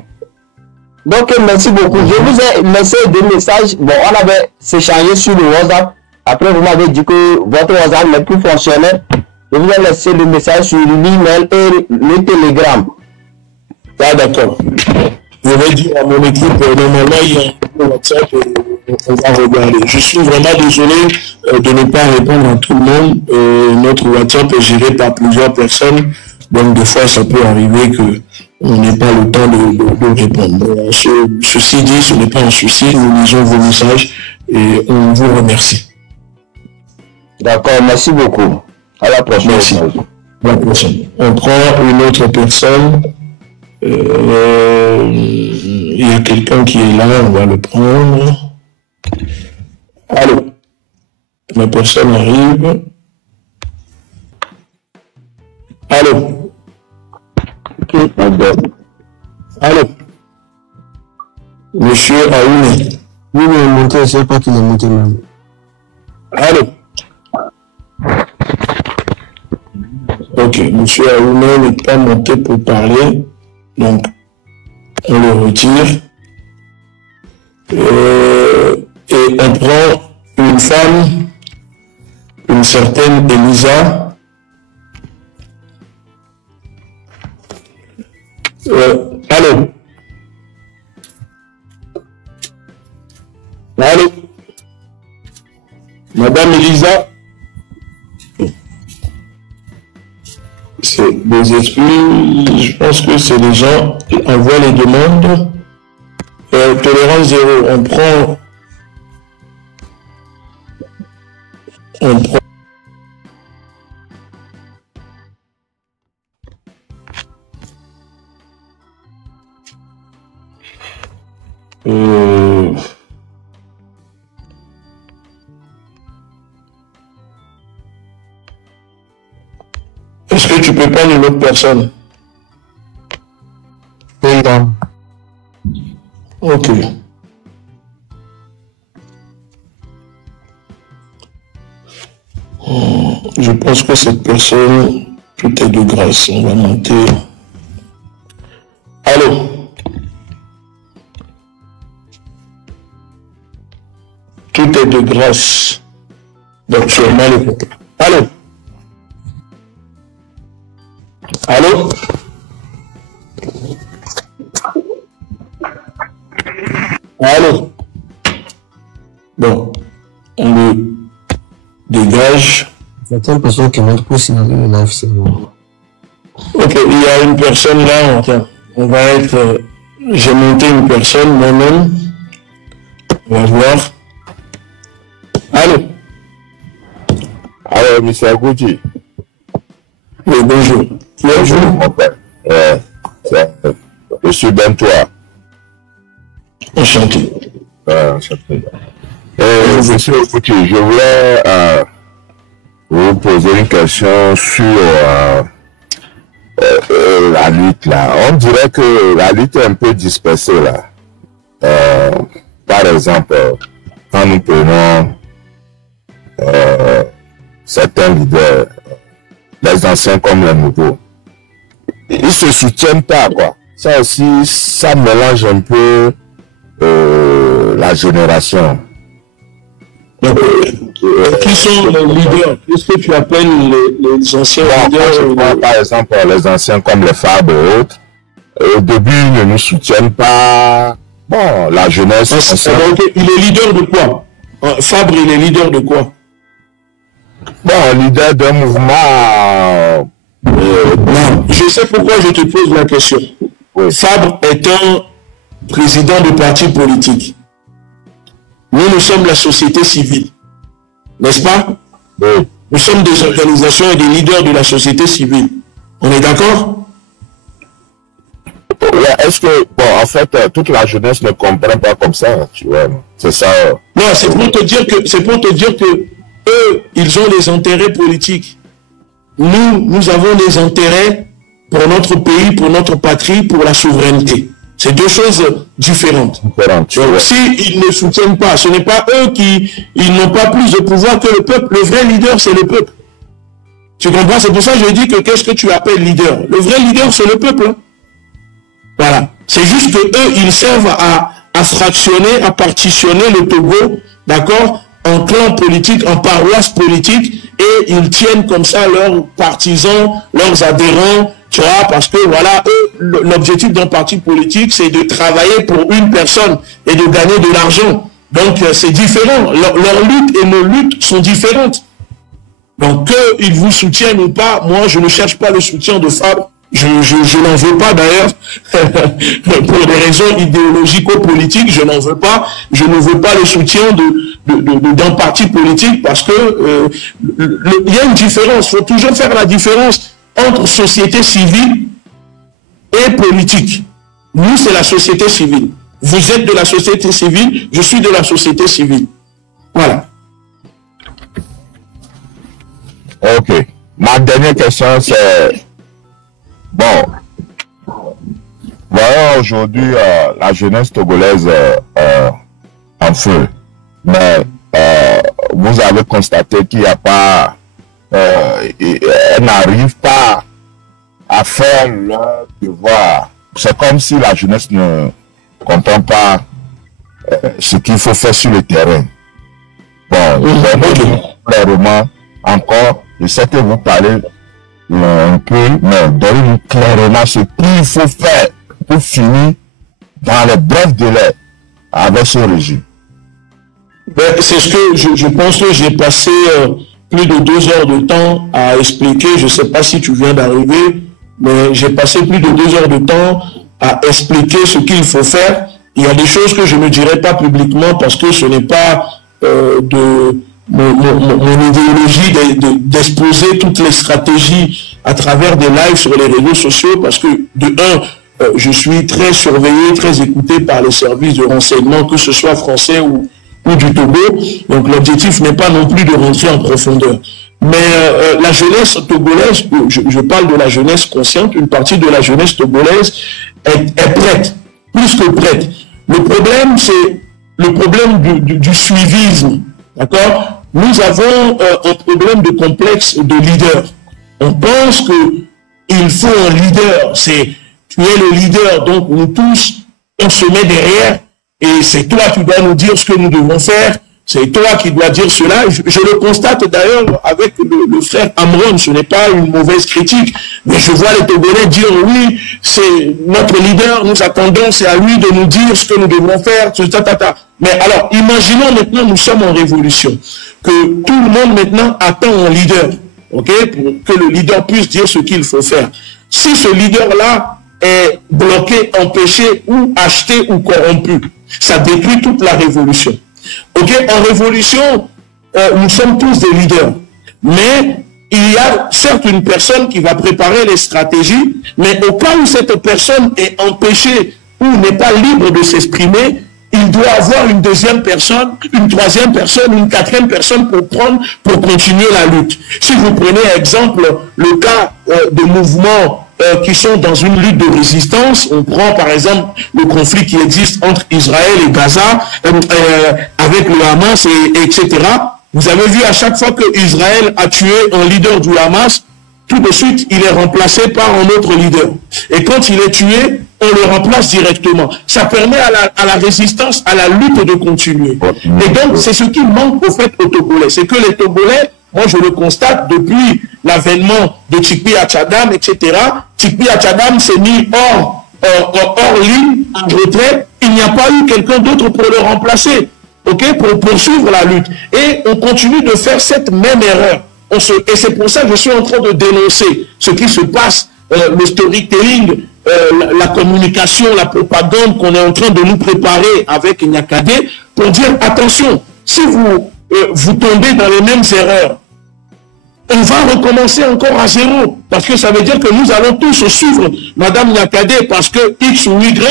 Donc, merci beaucoup. Je vous ai laissé des messages. Bon, on avait s'échangé sur le WhatsApp. Après, vous m'avez dit que votre WhatsApp n'est plus fonctionnel. Je vous ai laissé le message sur l'email et le Telegram. Ah, d'accord. Je vais dire à mon équipe, normalement, il y a un WhatsApp, on va regarder. Je suis vraiment désolé de ne pas répondre à tout le monde. Notre WhatsApp est géré par plusieurs personnes. Donc, des fois, ça peut arriver que on n'ait pas le temps de répondre. Ceci dit, ce n'est pas un souci. Nous lisons vos messages et on vous remercie. D'accord, merci beaucoup. À la prochaine. Merci. À la prochaine. On prend une autre personne. Il y a quelqu'un qui est là, on va le prendre. Allô? La personne arrive. Allô? Allô? Monsieur Aouni. Oui, mais il est monté, je ne sais pas qu'il est monté même. Allô? Ok, monsieur Aouni n'est pas monté pour parler. Donc, on le retire. Et on prend une femme, une certaine Elisa. Allô? Allô? Madame Elisa? C'est des excuses, je pense que c'est les gens qui envoient les demandes. Tolérance zéro, on prend. Est-ce que tu peux prendre une autre personne? Oui, non. Ok. Je pense que cette personne, tout est de grâce. On va monter. Allô? Tout est de grâce. Donc, sûrement le côté. Allô? Allô? Allô? Bon, on le dégage. Certaines personnes qui montrent pour signaler le live, c'est bon. Ok, il y a une personne là, enfin, on va être... j'ai monté une personne moi-même. On va voir. Allô? Alors, monsieur Agouti. Oui, bonjour. Bonjour, mon père. Je suis Bentois. Enchanté. Enchanté. Monsieur Okuti, je voulais vous poser une question sur la lutte là. On dirait que la lutte est un peu dispersée là. Par exemple, quand nous prenons certains leaders, les anciens comme les nouveaux, ils se soutiennent pas quoi. Ça aussi, ça mélange un peu la génération. Donc, qui sont les leaders? Qu'est-ce que tu appelles les anciens leaders? Par exemple, les anciens comme les Fabre et autres, au début, ils ne nous soutiennent pas. Bon, la jeunesse... Donc, il est leader de quoi? Fabre, il est leader de quoi? Bon, leader d'un mouvement... non, je sais pourquoi je te pose la question. Oui. Fabre est un président de parti politique. Nous sommes la société civile. N'est-ce pas? Oui. Nous sommes des organisations et des leaders de la société civile. On est d'accord? Est-ce que, bon, en fait, toute la jeunesse ne comprend pas comme ça, tu vois? C'est ça. Non, c'est pour te dire que eux, ils ont des intérêts politiques. Nous avons des intérêts pour notre pays, pour notre patrie, pour la souveraineté. C'est deux choses différentes. Donc, s'ils ne soutiennent pas, ce n'est pas eux ils n'ont pas plus de pouvoir que le peuple. Le vrai leader, c'est le peuple. Tu comprends? C'est pour ça que je dis que qu'est-ce que tu appelles leader? Le vrai leader, c'est le peuple. Voilà. C'est juste que eux, ils servent à fractionner, à partitionner le Togo, d'accord, en clans politiques, en paroisses politiques, et ils tiennent comme ça leurs partisans, leurs adhérents, tu vois, parce que voilà, eux, l'objectif d'un parti politique, c'est de travailler pour une personne et de gagner de l'argent. Donc, c'est différent. Leur lutte et nos luttes sont différentes. Donc, qu'ils vous soutiennent ou pas, moi, je ne cherche pas le soutien de Fabre. Je n'en veux pas d'ailleurs, pour des raisons idéologico-politiques, je n'en veux pas. Je ne veux pas le soutien d'un parti politique parce que il y a une différence. Il faut toujours faire la différence entre société civile et politique. Nous, c'est la société civile. Vous êtes de la société civile, je suis de la société civile. Voilà. Ok. Ma dernière question, c'est... Bon, voyons aujourd'hui la jeunesse togolaise en feu. Mais vous avez constaté qu'il n'y a pas... elle n'arrive pas à faire leur devoir. C'est comme si la jeunesse ne comprend pas ce qu'il faut faire sur le terrain. Bon, clairement, encore, je sais que vous parlez un peu, mais donnez-nous clairement ce qu'il faut faire pour finir dans les brefs délais avec ce régime. Ben, c'est ce que je pense que j'ai passé plus de 2 heures de temps à expliquer. Je ne sais pas si tu viens d'arriver, mais j'ai passé plus de 2 heures de temps à expliquer ce qu'il faut faire. Il y a des choses que je ne dirai pas publiquement parce que ce n'est pas mon idéologie d'exposer toutes les stratégies à travers des lives sur les réseaux sociaux parce que je suis très surveillé, très écouté par les services de renseignement, que ce soit français ou du Togo. Donc l'objectif n'est pas non plus de rentrer en profondeur. Mais la jeunesse togolaise, je parle de la jeunesse consciente, une partie de la jeunesse togolaise est prête, plus que prête. Le problème, c'est le problème du suivisme. D'accord? Nous avons un problème de complexe de leader. On pense qu'il faut un leader. Tu es le leader, donc nous tous, on se met derrière et c'est toi qui dois nous dire ce que nous devons faire. C'est toi qui dois dire cela. Je le constate d'ailleurs avec le frère Amron. Ce n'est pas une mauvaise critique, mais je vois les Togolais dire oui, c'est notre leader, nous attendons, c'est à lui de nous dire ce que nous devons faire. Mais alors, imaginons maintenant, nous sommes en révolution, que tout le monde maintenant attend un leader, ok, pour que le leader puisse dire ce qu'il faut faire. Si ce leader-là est bloqué, empêché ou acheté ou corrompu, ça détruit toute la révolution. Ok, en révolution, nous sommes tous des leaders, mais il y a certes une personne qui va préparer les stratégies, mais au cas où cette personne est empêchée ou n'est pas libre de s'exprimer, il doit avoir une deuxième personne, une troisième personne, une quatrième personne pour continuer la lutte. Si vous prenez exemple le cas de mouvements qui sont dans une lutte de résistance, on prend par exemple le conflit qui existe entre Israël et Gaza, avec le Hamas, etc. Vous avez vu à chaque fois que Israël a tué un leader du Hamas, tout de suite, il est remplacé par un autre leader. Et quand il est tué, on le remplace directement. Ça permet à la résistance, à la lutte de continuer. Et donc, c'est ce qui manque au fait aux Togolais. C'est que les Togolais, moi je le constate depuis l'avènement de Tchikpi Achadam, etc. Tchikpi Achadam s'est mis hors ligne, en retrait. Il n'y a pas eu quelqu'un d'autre pour le remplacer, pour poursuivre la lutte. Et on continue de faire cette même erreur. Et c'est pour ça que je suis en train de dénoncer ce qui se passe, le storytelling, la communication, la propagande qu'on est en train de nous préparer avec Nyakade, pour dire attention, si vous tombez dans les mêmes erreurs, on va recommencer encore à zéro, parce que ça veut dire que nous allons tous suivre Madame Nyakade parce que X ou Y,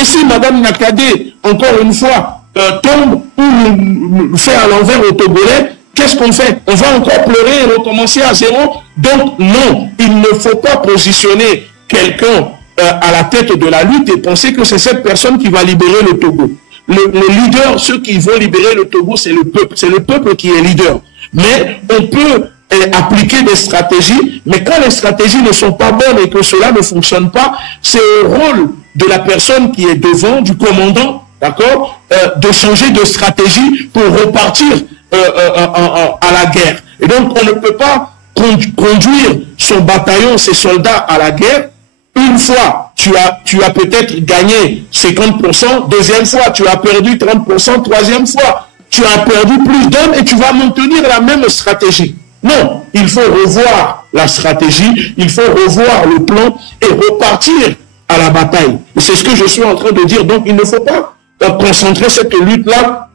et si Madame Nyakade, encore une fois, tombe ou fait à l'envers au Togolais, qu'est-ce qu'on fait? On va encore pleurer et recommencer à zéro? Donc non, il ne faut pas positionner quelqu'un à la tête de la lutte et penser que c'est cette personne qui va libérer le Togo. Le leader, ceux qui vont libérer le Togo, c'est le peuple. C'est le peuple qui est leader. Mais on peut appliquer des stratégies, mais quand les stratégies ne sont pas bonnes et que cela ne fonctionne pas, c'est au rôle de la personne qui est devant, du commandant, d'accord, de changer de stratégie pour repartir à la guerre. Et donc, on ne peut pas conduire son bataillon, ses soldats à la guerre. Une fois, tu as peut-être gagné 50%, deuxième fois, tu as perdu 30%, troisième fois, tu as perdu plus d'hommes et tu vas maintenir la même stratégie. Non, il faut revoir la stratégie, il faut revoir le plan et repartir à la bataille. Et c'est ce que je suis en train de dire. Donc, il ne faut pas concentrer cette lutte-là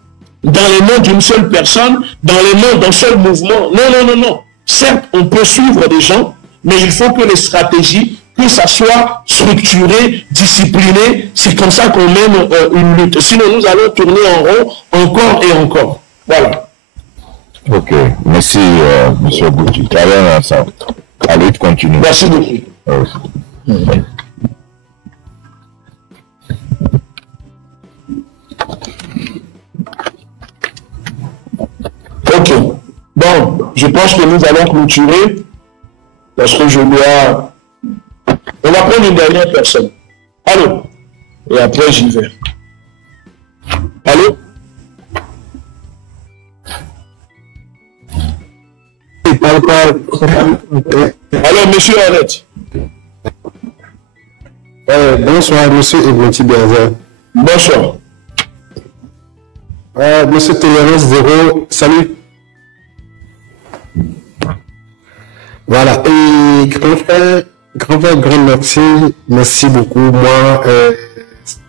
dans les mains d'une seule personne, dans les mains d'un seul mouvement. Non, non, non, non. Certes, on peut suivre des gens, mais il faut que les stratégies, que ça soit structuré, discipliné. C'est comme ça qu'on mène une lutte. Sinon, nous allons tourner en rond encore et encore. Voilà. Ok, merci M. Bouti. Travaillons ensemble. La lutte continue. Merci beaucoup. Ok. Bon, je pense que nous allons clôturer parce que je dois... On va prendre une dernière personne. Allô? Et après, j'y vais. Allô? Alors, monsieur Arrête. Bonsoir, monsieur Ebonti Biaza. Bonsoir. Monsieur Tolérance Zéro, salut. Voilà, et grand merci, merci beaucoup. Moi,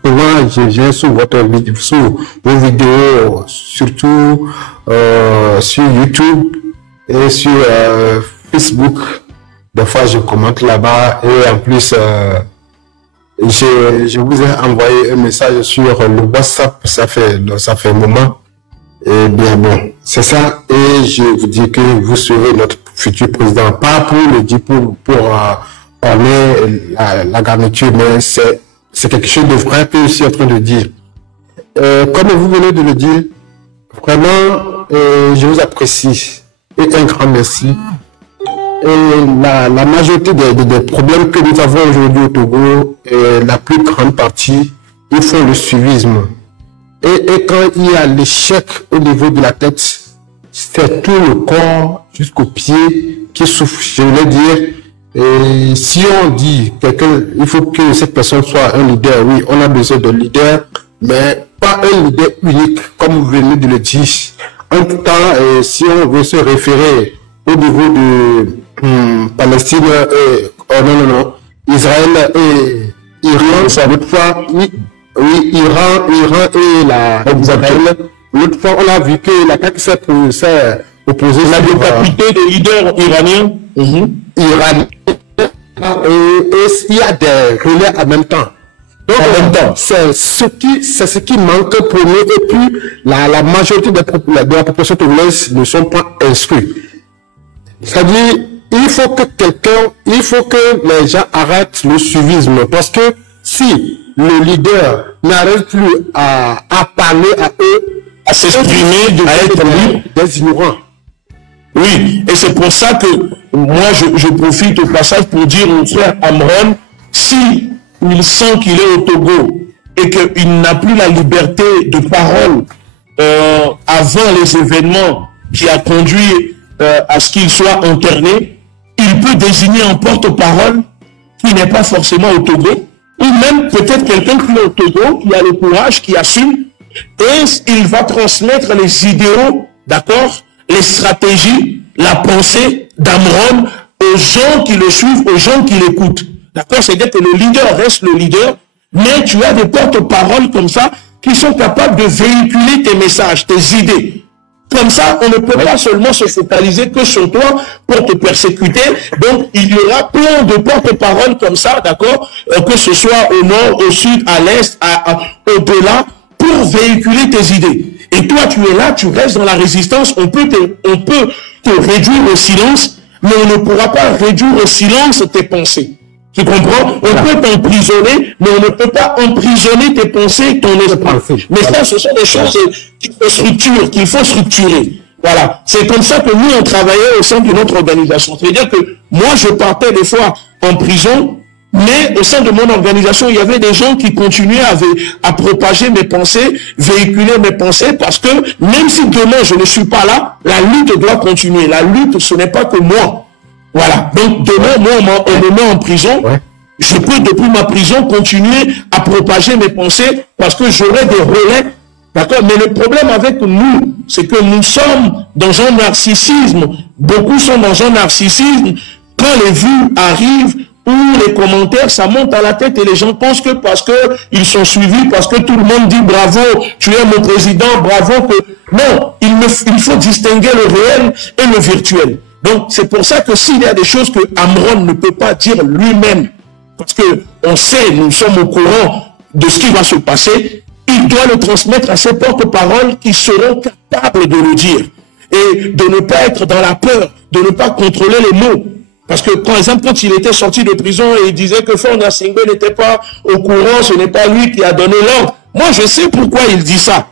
souvent, je viens sur vos vidéos, surtout sur YouTube et sur Facebook. Des fois, je commente là-bas et en plus, je vous ai envoyé un message sur le WhatsApp, ça fait un moment. Et bien bon, c'est ça. Et je vous dis que vous serez notre futur président. Pas pour le dire pour parler la garniture, mais c'est quelque chose de vrai que je suis en train de dire. Comme vous venez de le dire, vraiment, je vous apprécie. Et un grand merci. Et la majorité des problèmes que nous avons aujourd'hui au Togo, la plus grande partie, ils font le suivisme. Et quand il y a l'échec au niveau de la tête, c'est tout le corps jusqu'au pied qui souffre. Je voulais dire, et si on dit quelqu'un, il faut que cette personne soit un leader. Oui, on a besoin de leader, mais pas un leader unique, comme vous venez de le dire. En tout temps, si on veut se référer au niveau de Palestine, non, Israël et Iran, l'autre fois, oui, Iran et Israël. L'autre fois, on a vu que la CAQ s'est opposée. La décapité des leaders iraniens. Iraniens. Et il y a des relais en même temps. Donc, en même temps, c'est ce qui manque pour nous. Et puis, la majorité de la population togolaise ne sont pas inscrits. C'est-à-dire, il faut que les gens arrêtent le suivisme. Parce que si le leader n'arrive plus à parler à eux, à s'exprimer, à être libre, des ignorants. Oui, et c'est pour ça que moi je profite au passage pour dire au frère Amron, si il sent qu'il est au Togo et qu'il n'a plus la liberté de parole avant les événements qui a conduit à ce qu'il soit interné, il peut désigner un porte-parole qui n'est pas forcément au Togo, ou même peut-être quelqu'un qui est au Togo, qui a le courage, qui assume, et il va transmettre les idéaux, d'accord, les stratégies, la pensée d'Amron aux gens qui le suivent, aux gens qui l'écoutent. D'accord? C'est-à-dire que le leader reste le leader, mais tu as des porte-paroles comme ça qui sont capables de véhiculer tes messages, tes idées. Comme ça, on ne peut pas seulement se focaliser que sur toi pour te persécuter. Donc, il y aura plein de porte-paroles comme ça, d'accord, que ce soit au nord, au sud, à l'est, au-delà, pour véhiculer tes idées. Et toi, tu es là, tu restes dans la résistance. On peut te réduire au silence, mais on ne pourra pas réduire au silence tes pensées. Tu comprends? On peut t'emprisonner, mais on ne peut pas emprisonner tes pensées, ton esprit. Mais ça, ce sont des choses qu'il faut structurer. Voilà. C'est comme ça que nous, on travaillait au sein de notre organisation. C'est-à-dire que moi, je partais des fois en prison, mais au sein de mon organisation, il y avait des gens qui continuaient à propager mes pensées, véhiculer mes pensées, parce que même si demain je ne suis pas là, la lutte doit continuer. La lutte, ce n'est pas que moi. Voilà. Donc demain, moi, on me met en prison. Ouais. Je peux, depuis ma prison, continuer à propager mes pensées parce que j'aurai des relais. D'accord? Mais le problème avec nous, c'est que nous sommes dans un narcissisme. Beaucoup sont dans un narcissisme. Quand les vues arrivent, ou les commentaires, ça monte à la tête et les gens pensent que parce que ils sont suivis, parce que tout le monde dit bravo, tu es mon président, bravo que... Non, il faut distinguer le réel et le virtuel. Donc, c'est pour ça que s'il y a des choses que Amron ne peut pas dire lui-même, parce que on sait, nous sommes au courant de ce qui va se passer, il doit le transmettre à ses porte-paroles qui seront capables de le dire. Et de ne pas être dans la peur, de ne pas contrôler les mots. Parce que, par exemple, quand il était sorti de prison et il disait que Faure Gnassingbé n'était pas au courant, ce n'est pas lui qui a donné l'ordre. Moi, je sais pourquoi il dit ça.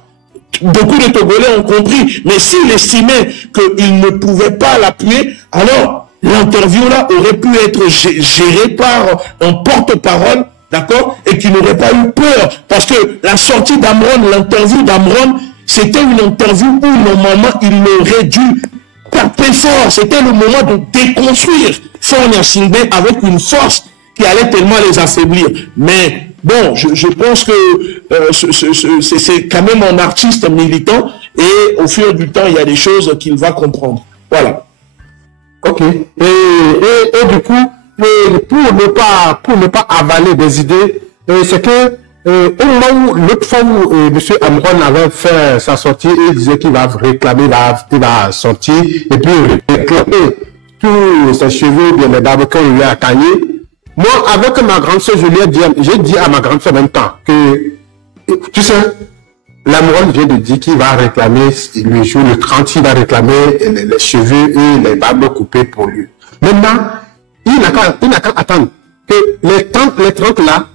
Beaucoup de Togolais ont compris. Mais s'il estimait qu'il ne pouvait pas l'appuyer, alors l'interview là aurait pu être gérée par un porte-parole, d'accord, et qui n'aurait pas eu peur. Parce que la sortie d'Amron, l'interview d'Amron, c'était une interview où normalement il aurait dû taper fort. C'était le moment de déconstruire Faure Gnassingbé avec une force qui allait tellement les affaiblir. Mais bon, je pense que c'est quand même un artiste militant et au fur du temps, il y a des choses qu'il va comprendre. Voilà. Ok. Et du coup, pour ne pas avaler des idées, c'est que au moment où l'autre fois où M. Amron avait fait sa sortie, il disait qu'il va réclamer, il va sortir et puis réclamer tous ses cheveux, bien les barbes qu'on lui a taillés. Moi, avec ma grande soeur, j'ai dit à ma grande soeur en même temps que, tu sais, l'Amron vient de dire qu'il va réclamer, le jour le 30, il va réclamer les cheveux et les barbes coupées pour lui. Maintenant, il n'a qu'à attendre que les 30 là,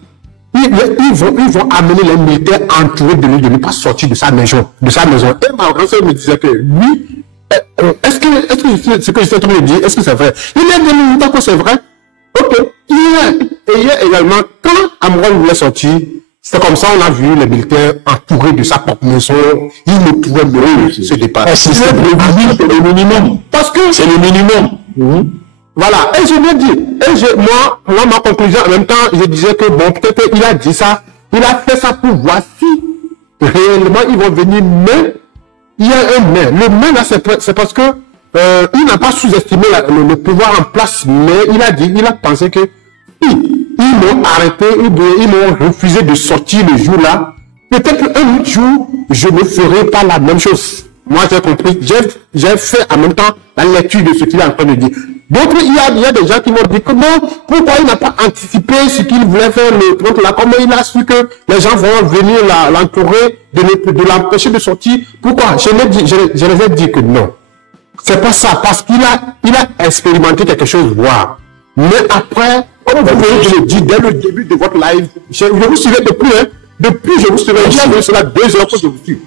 ils vont amener les militaires entourés de lui, de ne pas sortir de sa maison. Et ma grande soeur me disait que lui, est-ce que ce que je suis en train de dire, est-ce que c'est vrai? Il a des militaires que c'est vrai. Ok. Hier également, quand Amron voulait sortir, c'est comme ça, on a vu les militaires entourés de sa propre maison. Ils ne pouvaient pas se dépasser. C'est le minimum. Parce que c'est le minimum. Voilà. Et je me dis, moi, ma conclusion, en même temps, je disais que bon, peut-être il a dit ça, il a fait ça pour voir si réellement ils vont venir, mais il y a un mais. Le mais là, c'est parce que il n'a pas sous-estimé le pouvoir en place, mais il a pensé que ils m'ont arrêté, ils m'ont refusé de sortir le jour-là. Peut-être un autre jour, je ne ferai pas la même chose. Moi, j'ai compris, j'ai fait en même temps la lecture de ce qu'il est en train de dire. D'autres, il y a des gens qui m'ont dit que non, pourquoi il n'a pas anticipé ce qu'il voulait faire le 30 là, comment il a su que les gens vont venir l'entourer, de l'empêcher de sortir. Pourquoi? Je les ai dit que non. C'est pas ça, parce qu'il a expérimenté quelque chose, voir. Mais après, comme vous voyez, je le dis dès le début de votre live, je vous suivais depuis, hein. Depuis, je vous suivais, il y a cela 2 heures que je vous suis.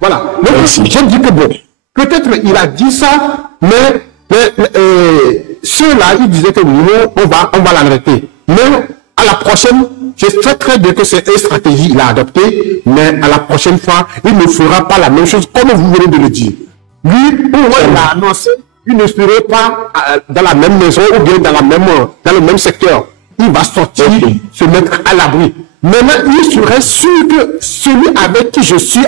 Voilà. Donc, j'ai dit que bon, peut-être il a dit ça, mais ceux-là, ils disaient que nous, on va l'arrêter. Mais à la prochaine, je sais très bien que c'est une stratégie qu'il a adoptée, mais à la prochaine fois, il ne fera pas la même chose comme vous venez de le dire. Lui, il a annoncé, il ne serait pas dans la même maison ou bien dans le même secteur. Il va sortir, se mettre à l'abri. Maintenant, il serait sûr que celui avec qui je suis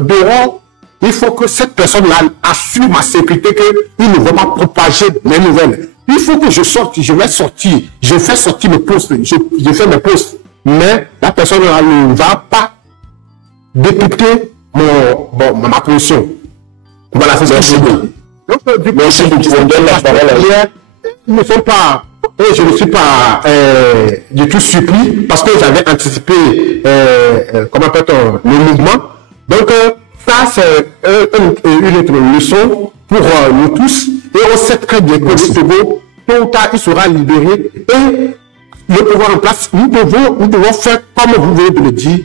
dehors, il faut que cette personne-là assure ma sécurité, qu'il ne va pas propager mes nouvelles. Il faut que je sorte, je vais sortir, je fais sortir mes postes, je fais mes postes. Mais la personne-là ne va pas détecter ma position. Voilà, c'est ce que je dis. Donc, du coup, merci beaucoup. On donne la parole à ils ne sont pas, et je ne suis pas du tout surpris parce que j'avais anticipé, comment appelle-t-on, le mouvement. Donc, ça, c'est une autre leçon pour nous tous. Et on sait très bien que le Togo, tôt ou tard, il sera libéré. Et le pouvoir en place, nous devons faire comme vous venez de le dire.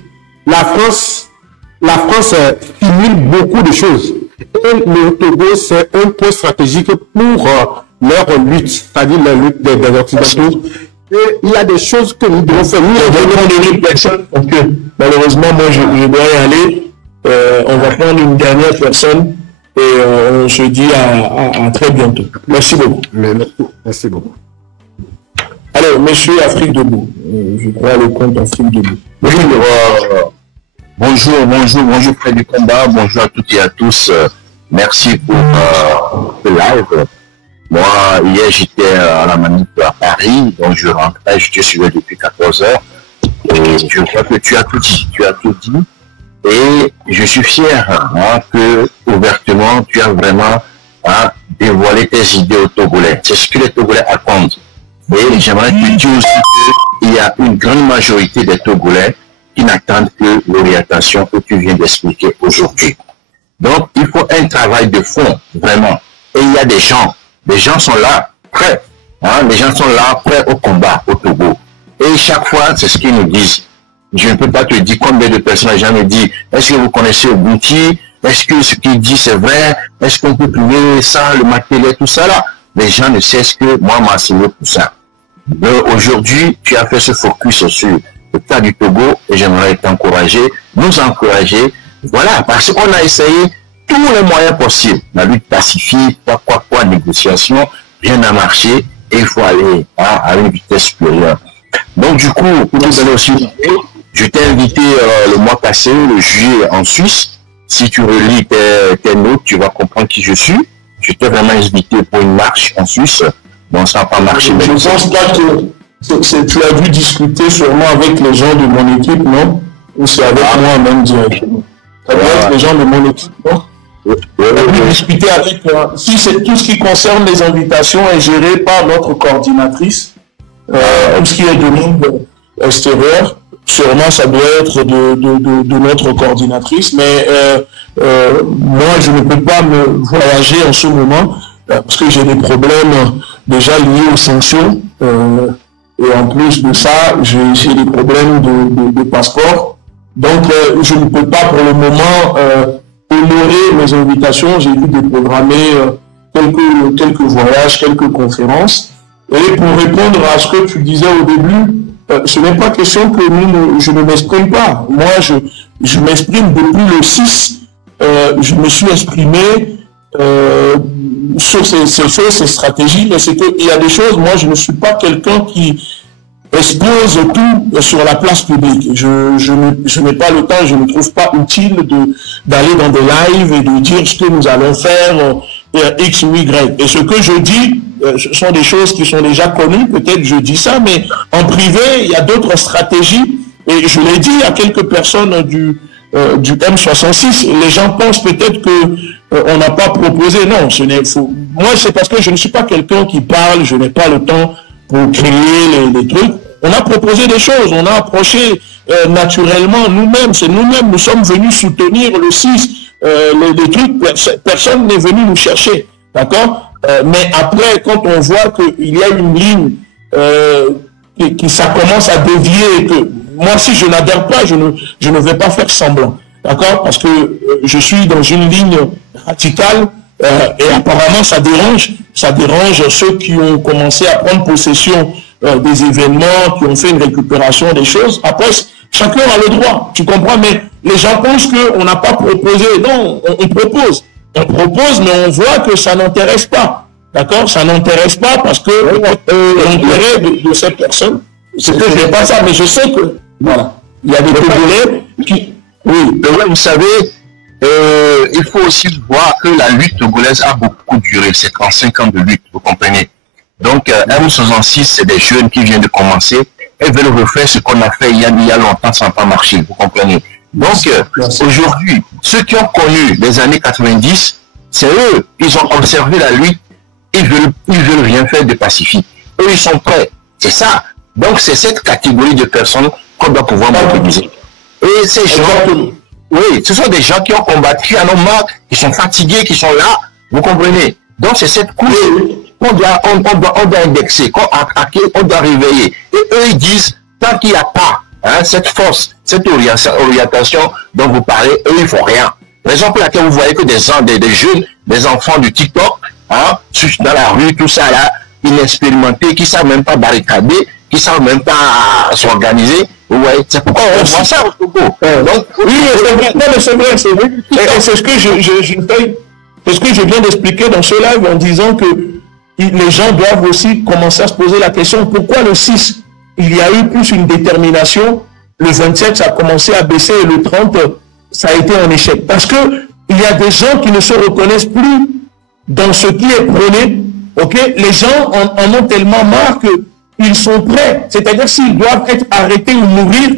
La France stimule beaucoup de choses. Et le Togo, c'est un point stratégique pour leur lutte, c'est-à-dire la lutte des Occidentaux. Et il y a des choses que nous devons faire. Nous devons donner personne, parce que malheureusement, moi, je dois y aller. On va prendre une dernière personne et on se dit à très bientôt. Merci beaucoup. Merci beaucoup. Alors, monsieur Afrique Debout, je crois le compte Afrique Debout. Oui, bonjour frère du combat, bonjour à toutes et à tous. Merci pour ce live. Moi, hier, j'étais à la manip à Paris, donc je rentrais, je te suivais depuis 14 heures. Et je crois que tu as tout dit. Et je suis fier que, ouvertement, tu as vraiment dévoilé tes idées aux Togolais. C'est ce que les Togolais attendent. Et j'aimerais te dire aussi qu'il y a une grande majorité des Togolais qui n'attendent que l'orientation que tu viens d'expliquer aujourd'hui. Donc, il faut un travail de fond, vraiment. Et il y a des gens sont là, prêts. Les gens sont là, prêts au combat, au Togo. Et chaque fois, c'est ce qu'ils nous disent. Je ne peux pas te dire combien de personnes les gens me disent, est-ce que vous connaissez Obuti? Est-ce que ce qu'il dit c'est vrai? Est-ce qu'on peut trouver ça, le matériel, tout ça là? Les gens ne savent que moi m'a enseigné pour ça. Aujourd'hui, tu as fait ce focus sur le cas du Togo et j'aimerais t'encourager, nous encourager. Voilà, parce qu'on a essayé tous les moyens possibles. La lutte pacifique, quoi, négociation, rien n'a marché et il faut aller à une vitesse supérieure. Donc du coup, pour nous aller aussi, je t'ai invité le mois passé, le juillet en Suisse. Si tu relis tes notes, tu vas comprendre qui je suis. Je t'ai vraiment invité pour une marche en Suisse. Bon, ça n'a pas marché. Je ne pense pas que tu as dû discuter sûrement avec les gens de mon équipe, non? Ou c'est avec moi même directement? Ça doit être les gens de mon équipe, non? On a dû discuter avec si c'est tout ce qui concerne les invitations est géré par notre coordinatrice, tout ce qui est de monde extérieur, sûrement ça doit être de notre coordinatrice, mais moi je ne peux pas me voyager en ce moment parce que j'ai des problèmes déjà liés aux sanctions et en plus de ça j'ai aussi des problèmes de passeport, donc je ne peux pas pour le moment honorer mes invitations. J'ai dû déprogrammer quelques voyages, quelques conférences. Et pour répondre à ce que tu disais au début, ce n'est pas question que je ne m'exprime pas. Moi, je m'exprime depuis le 6. Je me suis exprimé sur ces stratégies, mais c'est qu'il y a des choses, moi, je ne suis pas quelqu'un qui expose tout sur la place publique. Je n'ai pas le temps, je ne trouve pas utile d'aller dans des lives et de dire ce que nous allons faire X ou Y. Et ce que je dis, ce sont des choses qui sont déjà connues, peut-être je dis ça, mais en privé, il y a d'autres stratégies. Et je l'ai dit à quelques personnes du M66. Les gens pensent peut-être que on n'a pas proposé. Non, ce n'est faux. Moi, c'est parce que je ne suis pas quelqu'un qui parle, je n'ai pas le temps pour créer les trucs. On a proposé des choses, on a approché naturellement nous-mêmes. C'est nous-mêmes, nous sommes venus soutenir le 6. Les trucs, personne n'est venu nous chercher. D'accord? Mais après, quand on voit qu'il y a une ligne qui ça commence à dévier, que moi, si je n'adhère pas, je ne vais pas faire semblant. D'accord? Parce que je suis dans une ligne radicale et apparemment ça dérange ceux qui ont commencé à prendre possession des événements, qui ont fait une récupération des choses. Après, chacun a le droit, tu comprends? Mais les gens pensent qu'on n'a pas proposé. Non, on propose. On propose, mais on voit que ça n'intéresse pas. D'accord? Ça n'intéresse pas parce que l'intérêt de cette personne, c'est que je n'ai pas ça, mais je sais que, voilà, il y a des Togolais qui... Oui, vous savez, il faut aussi voir que la lutte togolaise a beaucoup duré, c'est 35 ans de lutte, vous comprenez. Donc, M66, c'est des jeunes qui viennent de commencer et veulent refaire ce qu'on a fait il y a longtemps sans pas marcher, vous comprenez. Donc, aujourd'hui, ceux qui ont connu les années 90, c'est eux, ils ont observé la lutte, ils veulent rien faire de pacifique. Eux, ils sont prêts, c'est ça. Donc, c'est cette catégorie de personnes qu'on doit pouvoir mobiliser. Et ces gens, oui, ce sont des gens qui ont combattu, qui en ont marre, qui sont fatigués, qui sont là, vous comprenez. Donc, c'est cette couche qu'on doit indexer, qu'on doit réveiller. Et eux, ils disent, tant qu'il n'y a pas cette force, cette orientation dont vous parlez, eux, ils ne font rien. Raison pour laquelle vous voyez que des jeunes, des enfants du TikTok, dans la rue, tout ça là, inexpérimentés, qui ne savent même pas barricader, qui ne savent même pas s'organiser. Vous voyez, c'est pourquoi on voit ça au Togo. Donc, oui, c'est vrai, c'est vrai. C'est ce que je viens d'expliquer dans ce live en disant que les gens doivent aussi commencer à se poser la question, pourquoi le 6, il y a eu plus une détermination, le 27, ça a commencé à baisser et le 30, ça a été un échec. Parce que il y a des gens qui ne se reconnaissent plus dans ce qui est prôné. Ok, les gens en ont tellement marre qu'ils sont prêts. C'est-à-dire s'ils doivent être arrêtés ou mourir,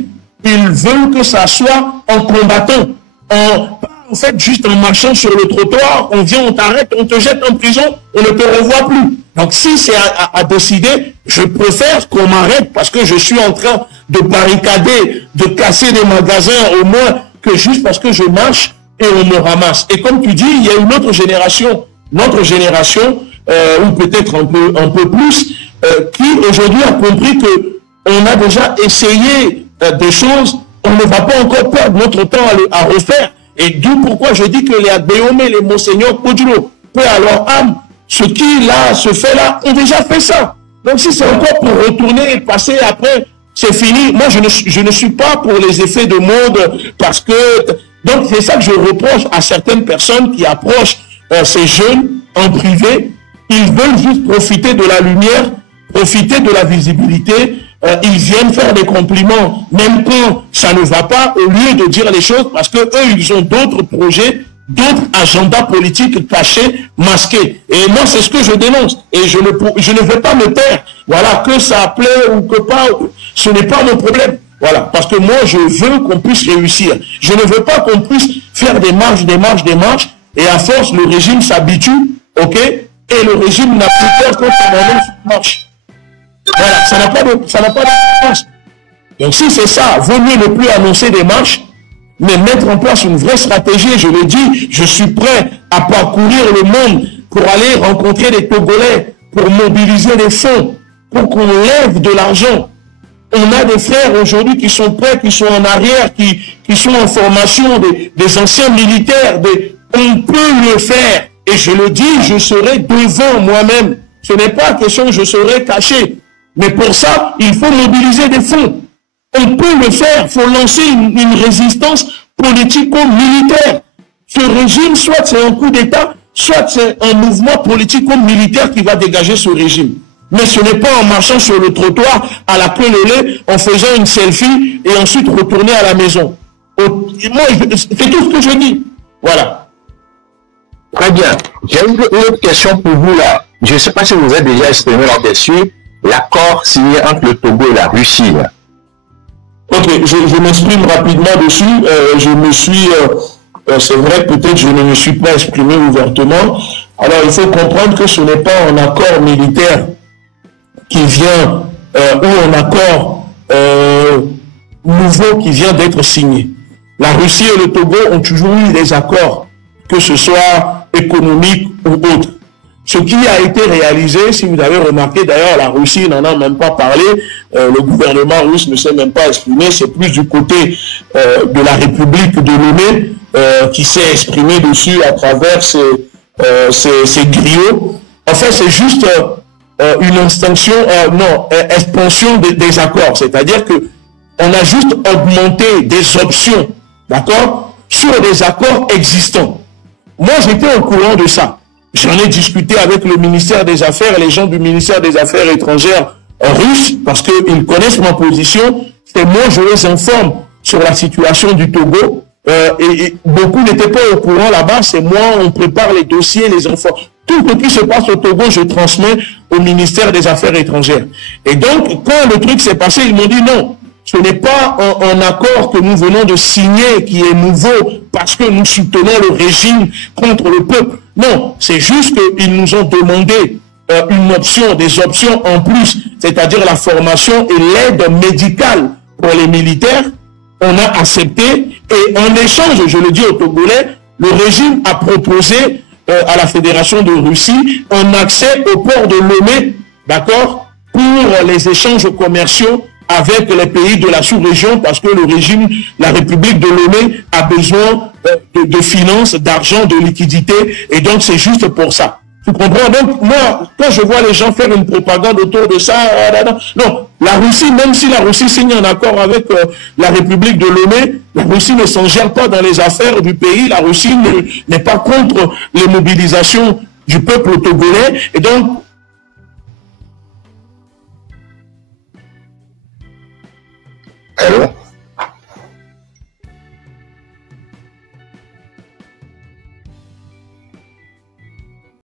ils veulent que ça soit en combattant. En fait, juste en marchant sur le trottoir, on vient, on t'arrête, on te jette en prison, on ne te revoit plus. Donc si c'est à décider, je préfère qu'on m'arrête parce que je suis en train de barricader, de casser des magasins au moins que juste parce que je marche et on me ramasse. Et comme tu dis, il y a une autre génération, notre génération, ou peut-être un peu plus, qui aujourd'hui a compris que on a déjà essayé des choses, on ne va pas encore perdre notre temps à refaire. Et d'où pourquoi je dis que les Adéomé, les Monseigneur Kodjo, paix à leur âme, ce qui là se fait là, ont déjà fait ça. Donc si c'est encore pour retourner et passer après, c'est fini. Moi, je ne suis pas pour les effets de mode parce que... Donc c'est ça que je reproche à certaines personnes qui approchent ces jeunes en privé. Ils veulent juste profiter de la lumière, profiter de la visibilité. Ils viennent faire des compliments, même quand ça ne va pas, au lieu de dire les choses, parce que eux, ils ont d'autres projets, d'autres agendas politiques cachés, masqués. Et moi, c'est ce que je dénonce. Et je ne veux pas me taire. Voilà, que ça plaît ou que pas, ce n'est pas mon problème. Voilà, parce que moi, je veux qu'on puisse réussir. Je ne veux pas qu'on puisse faire des marches, et à force, le régime s'habitue, ok, et le régime n'a plus peur quand on annonce une marche. Voilà, ça n'a pas d'importance. Donc si c'est ça, vaut mieux ne plus annoncer des marches, mais mettre en place une vraie stratégie. Je le dis, je suis prêt à parcourir le monde pour aller rencontrer des Togolais, pour mobiliser des fonds, pour qu'on lève de l'argent. On a des frères aujourd'hui qui sont prêts, qui sont en arrière, qui sont en formation, des anciens militaires. On peut le faire. Et je le dis, je serai devant moi-même. Ce n'est pas question que je serai caché. Mais pour ça, il faut mobiliser des fonds. On peut le faire. Il faut lancer une résistance politico-militaire. Ce régime, soit c'est un coup d'État, soit c'est un mouvement politico-militaire qui va dégager ce régime. Mais ce n'est pas en marchant sur le trottoir à la queue leu, en faisant une selfie et ensuite retourner à la maison. Moi, c'est tout ce que je dis. Voilà. Très bien. J'ai une autre question pour vous là. Je ne sais pas si vous avez déjà exprimé là-dessus l'accord signé entre le Togo et la Russie. Là. Ok, je m'exprime rapidement dessus. Je me suis, c'est vrai, peut-être je ne me suis pas exprimé ouvertement. Alors, il faut comprendre que ce n'est pas un accord militaire qui vient, ou un accord nouveau qui vient d'être signé. La Russie et le Togo ont toujours eu des accords, que ce soit économique ou autre. Ce qui a été réalisé, si vous avez remarqué, d'ailleurs, la Russie n'en a même pas parlé, le gouvernement russe ne s'est même pas exprimé, c'est plus du côté de la République de Lomé qui s'est exprimé dessus à travers ces griots. En fait, c'est juste une extension, expansion des accords, c'est-à-dire que on a juste augmenté des options, d'accord, sur des accords existants. Moi, j'étais au courant de ça. J'en ai discuté avec le ministère des Affaires, les gens du ministère des Affaires étrangères russes, parce qu'ils connaissent ma position. Et moi, je les informe sur la situation du Togo. Et beaucoup n'étaient pas au courant là-bas. C'est moi, on prépare les dossiers, les enfants. Tout ce qui se passe au Togo, je transmets au ministère des Affaires étrangères. Et donc, quand le truc s'est passé, ils m'ont dit non. Ce n'est pas un accord que nous venons de signer qui est nouveau parce que nous soutenons le régime contre le peuple. Non, c'est juste qu'ils nous ont demandé une option, des options en plus, c'est-à-dire la formation et l'aide médicale pour les militaires. On a accepté et en échange, je le dis aux Togolais, le régime a proposé à la Fédération de Russie un accès au port de Lomé, d'accord, pour les échanges commerciaux avec les pays de la sous-région, parce que le régime, la République de Lomé a besoin de finances, d'argent, de liquidités, et donc c'est juste pour ça. Tu comprends? Donc moi, quand je vois les gens faire une propagande autour de ça, non, la Russie, même si la Russie signe un accord avec la République de Lomé, la Russie ne s'en gère pas dans les affaires du pays, la Russie n'est pas contre les mobilisations du peuple togolais, et donc